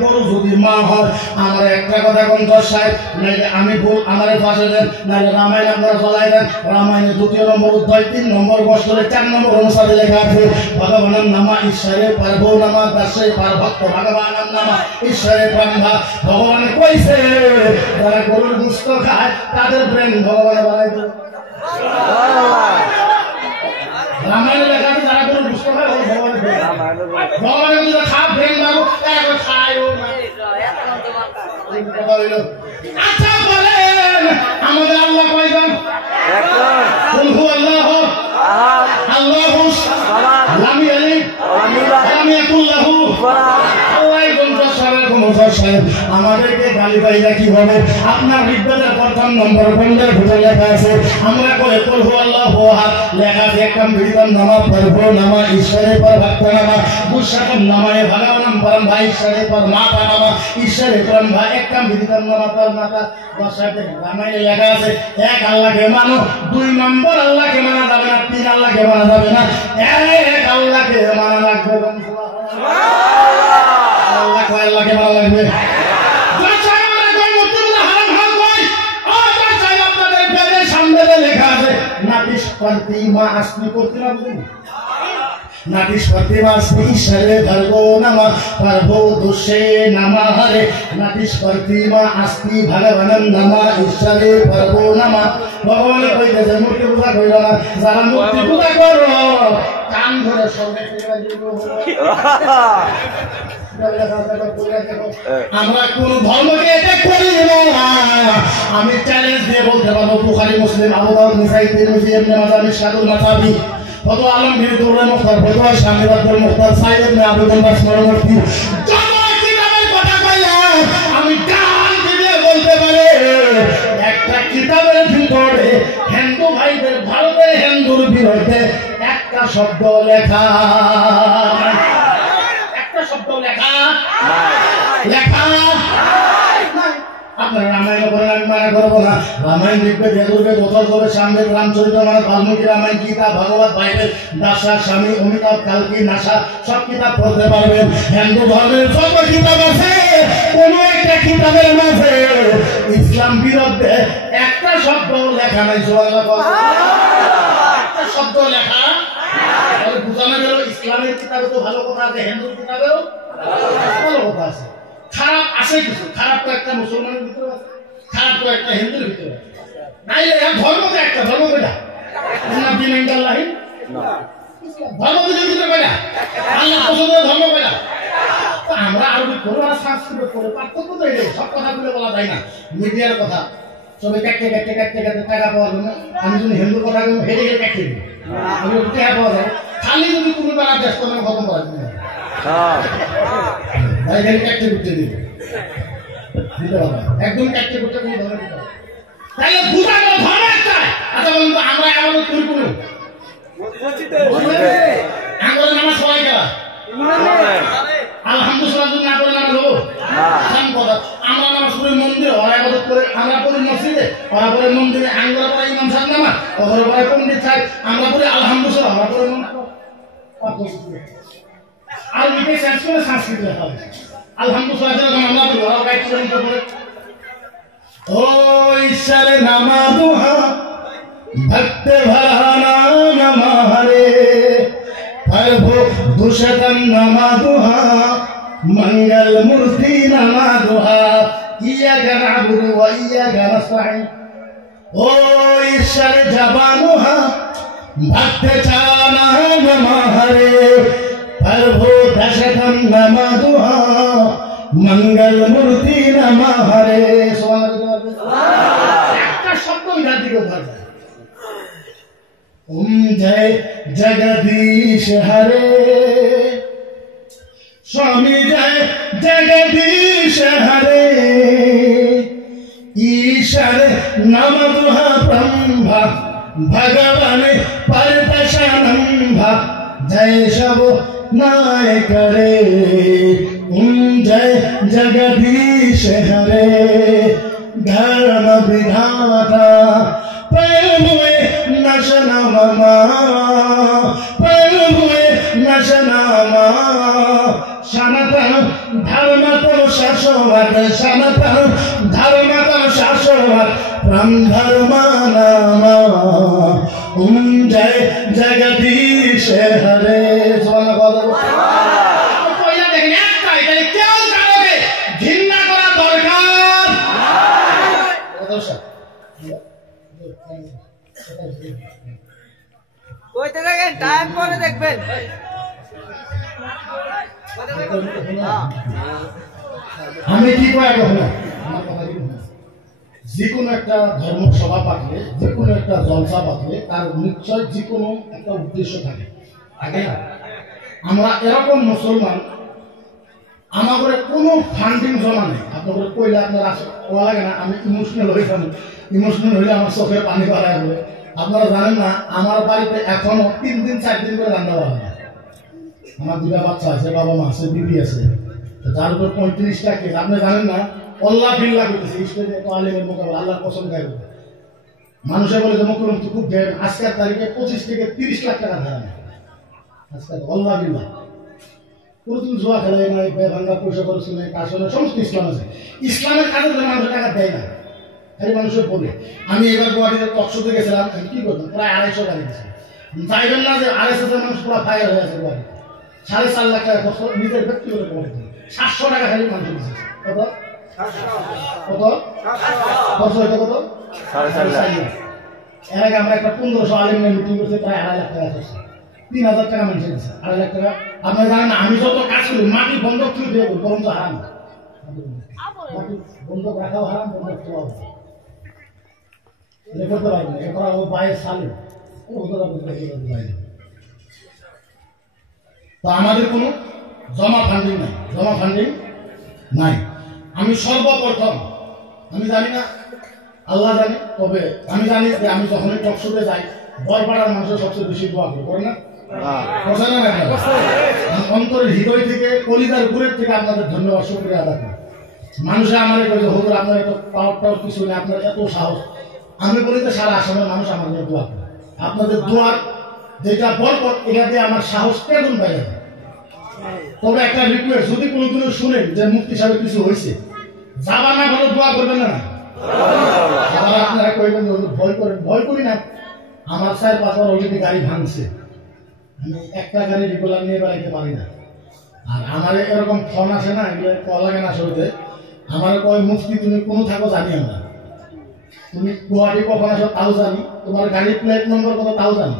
গরু যদি মা হয় আমার একটা কথা কোন সাহেব নাইলে আমি বল আমার পাশে দেন নাইলে রামায়ণ আপনারা চলাই দেন রামায়ণের 2 নম্বর অধ্যায় 3 নম্বর বছরে 4 নম্বর অনুসারে লেখা আছে ভগবানের নামা ঈশ্বরে পারবো নামা দাসে পার ভক্ত ভগবানের নামা ঈশ্বরে ব্রহ্মা ভগবান কইছে যারা গরুর গোশত খায় তাদের ব্রেন ভগবান বানাই দেবে রামায়ণে লেখা আছে যারা গরুর গোশত খায় ভগবানের ব্রেন ভগবানের যদি খাপ ব্রেন বাবু একবার খায়ও না আচ্ছা বলেন আমাদের আল্লাহ কয়জন কুল হু আল্লাহ আহাদ আল্লাহু সামাদ লাম ইয়ালিদ ওয়ালাম ইয়াকুল লাহু আমাদেরকে গালি পাইলা কি হবে আপনার বিদ্যালয়ের প্রথম নম্বর বন্ধের ভিতরে লেখা আছে আমরা কই কুল হু আল্লাহু আহাদ লেখা আছে একদম বিধান নামা প্রভু নামা ঈশ্বরের পর ভক্ত নামা গুসাকম নামায়ে ভগবান পরম ভাই ঈশ্বরের পর মাতা নামা ঈশ্বরের পরম ভাই একদম বিধান নামা পর মাতা দশাতে রামায়ণে লেখা আছে এক আল্লাহকে মানো 2 নম্বর আল্লাহকে মানা যাবে না 3 আল্লাহকে মানা যাবে না এক আল্লাহকে মানা লাগবে আল্লাহকে মানা লাগবে লেখা আছে নাতিশ প্রতিমা আসনি করতে না বুঝলেন নাতিশ প্রতিমা আসনি ঈশ্বরে ভর্গো নামা পর্বো দোষে নামা হরে নাতিশ প্রতিমা আসনি ভগবান নামা ঈশ্বরে ভর্গো নামা ভগবান কইতেছে মূর্তি পূজা কইল না যারা মূর্তি পূজা করো কান ধরে সঙ্গে আমরা কোন ধর্মকে এটা করি না আমি চ্যালেঞ্জ দিয়ে বলতে পারবো বুখারী মুসলিম আবু দাউদ নিসাই তিরমিজি ইবনে মাজাহ মিশকাতুল মাসাবি ফতোয়া আলমগীর দুররে মুখতার ফতোয়া শামিল আব্দুল মুখতার সাইদ ইবনে আবু বাকর মরমতি যত কিতাবের কথা কইলাম আমি কান দিয়ে বলতে পারে একটা কিতাবের ভিতরে হিন্দু ভাইদের ভারতের হিন্দুর বিরুদ্ধে একটা শব্দ লেখা শব্দ লেখা লেখা আপনার রামায়ণ বলেন আমি মানা করবো না রামায়ণ লিখবে বেদুর্বে দোতর করে সামনে রামচরিত মানস বাল্মীকি রামায়ণ গীতা ভাগবত বাইবেল দাসা স্বামী অমিতাভ কালকি নাসা সব কিতাব পড়তে পারবেন হিন্দু ধর্মের যত কিতাব আছে কোন একটা কিতাবের মাঝে ইসলাম বিরুদ্ধে একটা শব্দ লেখা নাই একটা শব্দ লেখা বুঝানো গেল ইসলামের কিতাবে তো ভালো কথা আছে হিন্দুর কিতাবেও ভালো কথা আছে খারাপ আছে কিছু খারাপ তো একটা মুসলমানের ভিতরে আছে খারাপ তো একটা হিন্দুর ভিতরে আছে নাইলে ধর্ম তো একটা ধর্ম বেটা না দিন ইনশাআল্লাহ ধর্ম বুঝে দিতে পারে আল্লাহ পছন্দের ধর্ম বেটা আমরা আরবি পড়ো আর সংস্কৃত পড়ো পার্থক্য তো এটাই সব কথাগুলো বলা যায় না মিডিয়ার কথা সবাই কাটতে টাকা পাওয়ার জন্য আমি যদি হিন্দুর কথা হেঁটে গিয়ে কাটতে দিই আমি টাকা পাওয়া যায় খালি যদি তুমি বেলা ব্যস্ত না খতম করা যাবে কাটতে করতে দিবে একদম কাটতে করতে কোনো ধরনের দিতে হবে তাহলে বুঝানো ধর্ম একটা আচ্ছা বলুন তো আমরা আমাদের করি কোনো আমরা নামাজ সবাই করা আলহামদুলিল্লাহ যদি না করে নামাজ হবো আমরা নামাজ পড়ি মন্দিরে ওরা ইবাদত করে আমরা পড়ি মসজিদে ওরা পড়ে মন্দিরে আমরা পড়ে ইমাম সাহেব নামাজ ওরা পড়ে পণ্ডিত সাহেব আমরা পড়ি আলহামদুলিল্লাহ আমরা পড়ে আর লিখে চেঞ্জ করে সংস্কৃত লেখা হবে আলহামদুলিল্লাহ আমরা পড়ি ওরা গাইড করে ও ঈশ্বরে নামা দুহা ভক্ত ভরানা নমঃ হরে प्रभु दुषदम नमा दुहा मंगल मूर्ति नमा दुहा इय्याक नअबुदु व इय्याक नस्तईन ओ ईश्वर जबानुहा भक्त चाना नमा हरे प्रभु दशदम नमा दुहा मंगल मूर्ति नमा हरे सुभान अल्लाह जय जगदीश हरे स्वामी जय जगदीश हरे ईश्वर नमः ब्रह्मा भगवान परतशनंभ जय शव नायक रे जय जगदीश हरे धर्म विधाता प्रभुए नशनमा प्रभुए नशनामा सनातन धर्म तो शाश्वत सनातन धर्म तो शाश्वत ब्रह्म धर्म नामा जय जगदीश हरे टाइम করে দেখবেন আমি কি কই আগে হলো যে কোনো একটা ধর্ম সভা পাতলে যে কোনো একটা জলসা পাতলে তার নিশ্চয় যে কোনো একটা উদ্দেশ্য থাকে আগে আমরা এরকম মুসলমান আমাদের কোনো ফান্ডিং জমা নেই আপনাদের কইলে আপনারা কোয়া লাগে না আমি ইমোশনাল হয়ে যাবো ইমোশনাল হইলে আমার চোখের পানি বাড়ায় বলে আপনারা জানেন না আমার বাড়িতে এখনো 3 দিন 4 দিন করে রান্না করা হয় আমার দুটা বাচ্চা আছে বাবা মা আছে বিবি আছে তার উপর 35টা কেস আপনি জানেন না আল্লাহ বিল্লাহ করতেছে স্টেজে তো আলিমের মোকাবেলা আল্লাহর কসম খাই বলতে মানুষে বলে যে মুখ্যমন্ত্রী খুব দেন আজকের তারিখে 25 থেকে 30 লাখ টাকা ধার নেয় আজকে আল্লাহ বিল্লাহ কোনদিন জুয়া খেলে নাই বেভাঙ্গা পয়সা খরচ নেই কাশনে সমস্ত ইসলাম আছে ইসলামের কাজে মানুষ টাকা দেয় না খালি মানুষের বলে আমি এবার গুয়াহাটিতে টকশোতে গেছিলাম কি করতাম প্রায় 250 গাড়ি গেছে চাইবেন না যে 250,000 মানুষ পুরো ফায়ার হয়ে আছে গুয়াহাটিতে 4.5 লাখ টাকা খরচ নিজের ব্যক্তিগত গুয়াহাটিতে 700 টাকা খালি মানুষ দিচ্ছে কত কত খরচ হয়তো কত 4.5 লাখ এর আগে আমরা একটা 1500 আলিম নিয়ে মিটিং করতে প্রায় 2.5 লাখ টাকা খরচ 3,000 টাকা মানুষ দিচ্ছে 2.5 লাখ টাকা আপনারা জানেন না আমি যত কাজ করি মাটি বন্ধক করে দিয়ে বরং তো হারাম মাটি বন্ধক রাখাও হারাম বন্ধক দেওয়াও করতে পারবে না এরপর ও বাইরে সালে তো আমাদের কোনো জমা ফান্ডিং নাই আমি সর্বপ্রথম আমি জানি না আল্লাহ জানে তবে আমি জানি যে আমি যখনই টকশোতে যাই বরপাড়ার মানুষের সবচেয়ে বেশি দোয়া করে না অন্তরের হৃদয় থেকে কলিজার উপরের থেকে আপনাদের ধন্যবাদ শুকরিয়া আদা করি মানুষে আমার বলে হুজুর আপনার এত পাওয়ার কিছু নেই আপনার এত সাহস আমি বলি তো সারা আসামের মানুষ আমার জন্য দোয়া করে আপনাদের দোয়ার যেটা বরকত এটা দিয়ে আমার সাহস কেমন বাইরে যায় তবে একটা রিকোয়েস্ট যদি কোনোদিনও শুনেন যে মুফতি সাহেব কিছু হয়েছে যাবা না ভালো দোয়া করবেন না আবার আপনারা কইবেন ভয় করি না আমার 4-5 বার অলরেডি গাড়ি ভাঙছে আমি একটা গাড়ি রেগুলার নিয়ে বেড়াইতে পারি না আর আমার এরকম ফোন আসে না এগুলো কল লাগে না শুরুতে আমার কয় মুফতি তুমি কোনো থাকো জানি আমরা তুমি গুয়াহাটি কখন আসো তাও জানি তোমার গাড়ির প্লেট নম্বর কত তাও জানি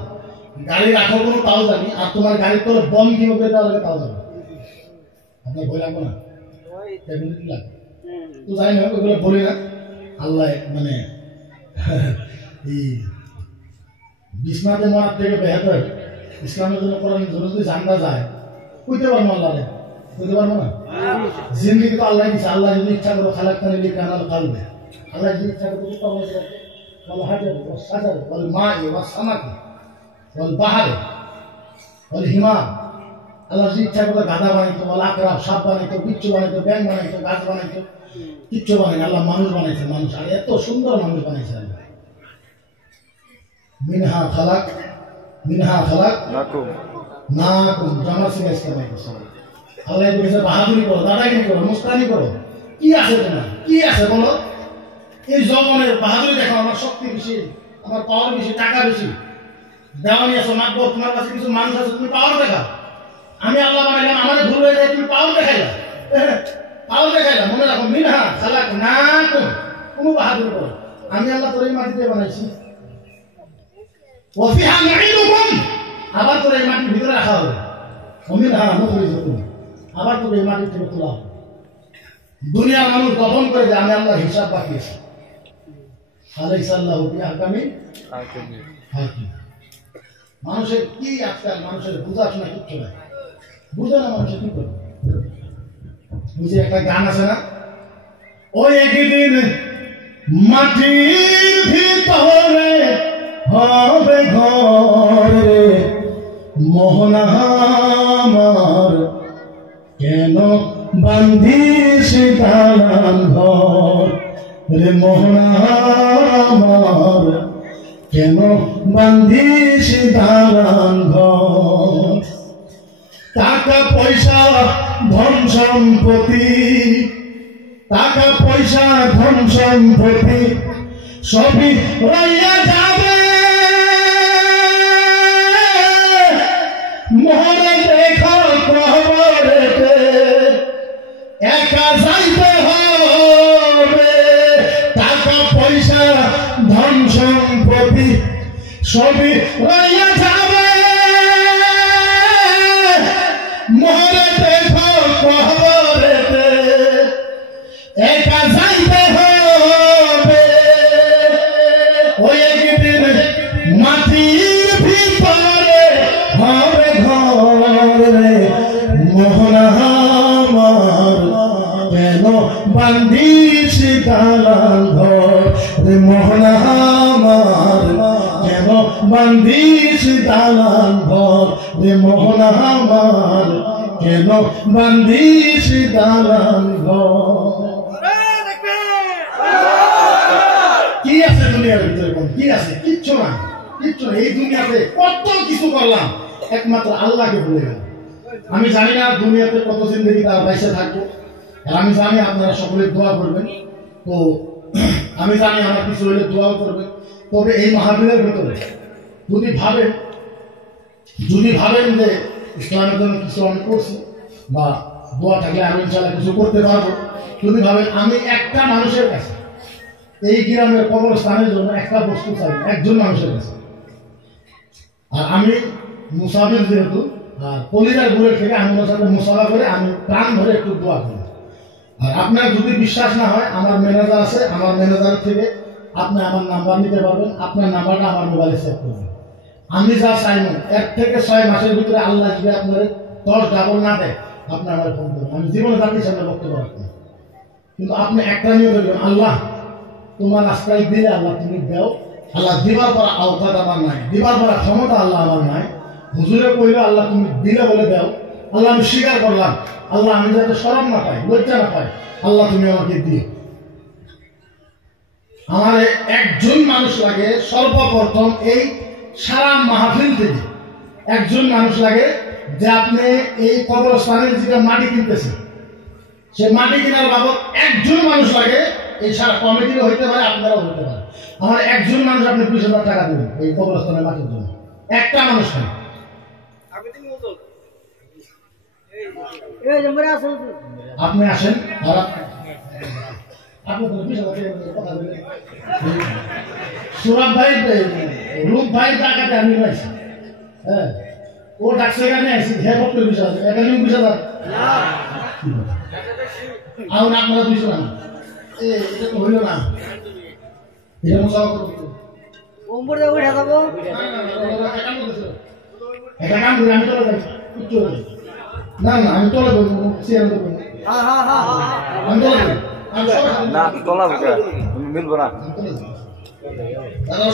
গাড়ি রাখো কোনো তাও জানি আর তোমার গাড়ির তোর বম কিভাবে দেওয়া লাগে তাও জানি আপনার ভয় লাগবে না তো জানি না ওইগুলো বলি না আল্লাহ মানে এই বিছনাতে মরার থেকে বেহতর ইসলামের জন্য কোরআনের জন্য যদি জানতে যায় কইতে পারবো আল্লাহরে কইতে পারবো না জিন্দিগি তো আল্লাহ দিচ্ছে আল্লাহ যদি ইচ্ছা করো খালাক তাহলে লিখে আনাল কালবে আল্লাহ যদি ইচ্ছা করো والحجر والشجر والماء والسمك والبحر والحمار আল্লাহ যদি ইচ্ছা করো গাধা বানাইতো লাকড়া সাপ বানাইতো বিচ্ছু বানাইতো ব্যাং বানাইতো গাছ বানাইতো কিচ্ছু বানাই আল্লাহ মানুষ বানাইছে মানুষ আর এত সুন্দর মানুষ বানাইছে আল্লাহ মিনহা খালাক নাকুম জামার সিং ইসলামাই করছে আল্লাহ বলেছে বাহাদুরি করো দাদাগিরি করো মুস্তানি করো কি আছে তোমার কি আছে বলো এই জমনের বাহাদুরি দেখো আমার শক্তি বেশি আমার পাওয়ার বেশি টাকা বেশি দেওয়ানি আছে মাত্র তোমার কাছে কিছু মানুষ আছে তুমি পাওয়ার দেখা আমি আল্লাহ বানাইলাম আমাদের ভুল হয়ে যায় তুমি পাওয়ার দেখাইলা মনে রাখো মিনহা খালাক নাকুম কোনো বাহাদুরি করো আমি আল্লাহ তোর এই মাটিতে বানাইছি ওয়াফিহা নুঈদুকুম আবার তোর এই মাটির ভিতরে রাখা হবে ওমিনহা নুখরিজুকুম আবার তোর এই মাটির থেকে তোলা হবে দুনিয়ার মানুষ দফন করে যে আমি আল্লাহ হিসাব বাকিয়েছি আলাইহিস সাল্লাহু বিআহকামি হাকিম মানুষের কি আজকাল মানুষের বুঝাশোনা কিচ্ছু নাই, বুঝে না মানুষের কি করবে। বুঝে একটা গান আছে না, ওই একদিন মাটির ভিতরে হবে ঘরে মোহনা আমার, কেন বান্ধিস দালান ঘর রে মোহনা আমার, কেন বান্ধিস দালান ঘর। টাকা পয়সা ধন সম্পত্তি, টাকা পয়সা ধন সম্পত্তি সবই রইয়া যাবে, মরে দেখো কবরেতে একা যাইতে হবে। টাকা পয়সা ধন সম্পত্তি সবই রইয়া যাবে, মরে দেখো কবরেতে একা যাইতে হবে। ওই একদিন মাটির ভিতরে হবে ঘর রে মোহনা আমার, কেন বান্ধিস দালান ঘর রে মোহনা আমার, কেন বান্ধিস দালান ঘর রে মোহনা আমার, কেন বান্ধিস দালান ঘর। কি আছে দুনিয়ার ভিতরে, কি আছে? কিচ্ছু না, কিচ্ছু না। এই দুনিয়াতে কত কিছু করলাম, একমাত্র আল্লাহকে ভুলে গেলাম। আমি জানি না দুনিয়াতে কত জিন্দগি তার বাইসে থাকবো, আর আমি জানি আপনারা সকলে দোয়া করবেন। তো আমি জানি আমার কিছু হইলে দোয়াও করবেন। তবে এই মাহফিলের ভিতরে যদি ভাবেন যে ইসলামের জন্য কিছু আমি করছি বা দোয়া থাকলে আমি ইনশাআল্লাহ কিছু করতে পারবো, যদি ভাবেন আমি একটা মানুষের কাছে এই গ্রামের কবরস্থানের জন্য একটা বস্তু চাই, একজন মানুষের কাছে। আর আমি মুসাফির যেহেতু, আর কলিজার গুড়ের থেকে আমি ওনার সাথে মুসাফা করে আমি প্রাণ ধরে একটু দোয়া করি। আর আপনার যদি বিশ্বাস না হয়, আমার ম্যানেজার আছে, আমার ম্যানেজার থেকে আপনি আমার নাম্বার নিতে পারবেন, আপনার নাম্বারটা আমার মোবাইলে সেভ করবেন। আমি যা চাইব 1 থেকে 6 মাসের ভিতরে আল্লাহ যদি আপনার 10 ডাবল না দেয়, আপনি আমার ফোন করবেন। আমি জীবনে জাতির সামনে বক্তব্য রাখবো, কিন্তু আপনি একটা নিয়ে বলবেন, আল্লাহ তোমার রাস্তায় দিলে আল্লাহ তুমি দাও। আল্লাহ দিবার পর আওতাদ আমার নাই, দিবার পর ক্ষমতা আল্লাহ আমার নাই। হুজুরে কইলে আল্লাহ তুমি দিলে বলে দাও। আল্লাহ আমি স্বীকার করলাম, আল্লাহ আমি যাতে শরম না পাই, লজ্জা না পাই, আল্লাহ তুমি আমাকে দিও। আমার একজন মানুষ লাগে সর্বপ্রথম, এই সারা মাহফিল থেকে একজন মানুষ লাগে যে আপনি এই কবরস্থানের যেটা মাটি কিনতেছেন, সে মাটি কেনার বাবদ একজন মানুষ লাগে। এই সারা কমিটিও হইতে পারে, আপনারাও হইতে পারে। আমার একজন মানুষ আপনি 20,000 টাকা দেবেন এই কবরস্থানের মাটির জন্য, একটা মানুষ খান। আপনি আসেন, সুরাব ভাই রূপ ভাই টাকাতে আমি পাইছি, হ্যাঁ ও ডাকছে এখানে আসি, হ্যাঁ কত 20,000 এখানে 20,000 আর আপনারা 200 না, এটা তো হইল না। এটা মুসাফা করবো এটা কাম করি, আমি চলে যাই, না না আমি চলে যাবো, চেয়ার দেবো, আমি চলে যাবো, না তোলা মিলবো না দাদা।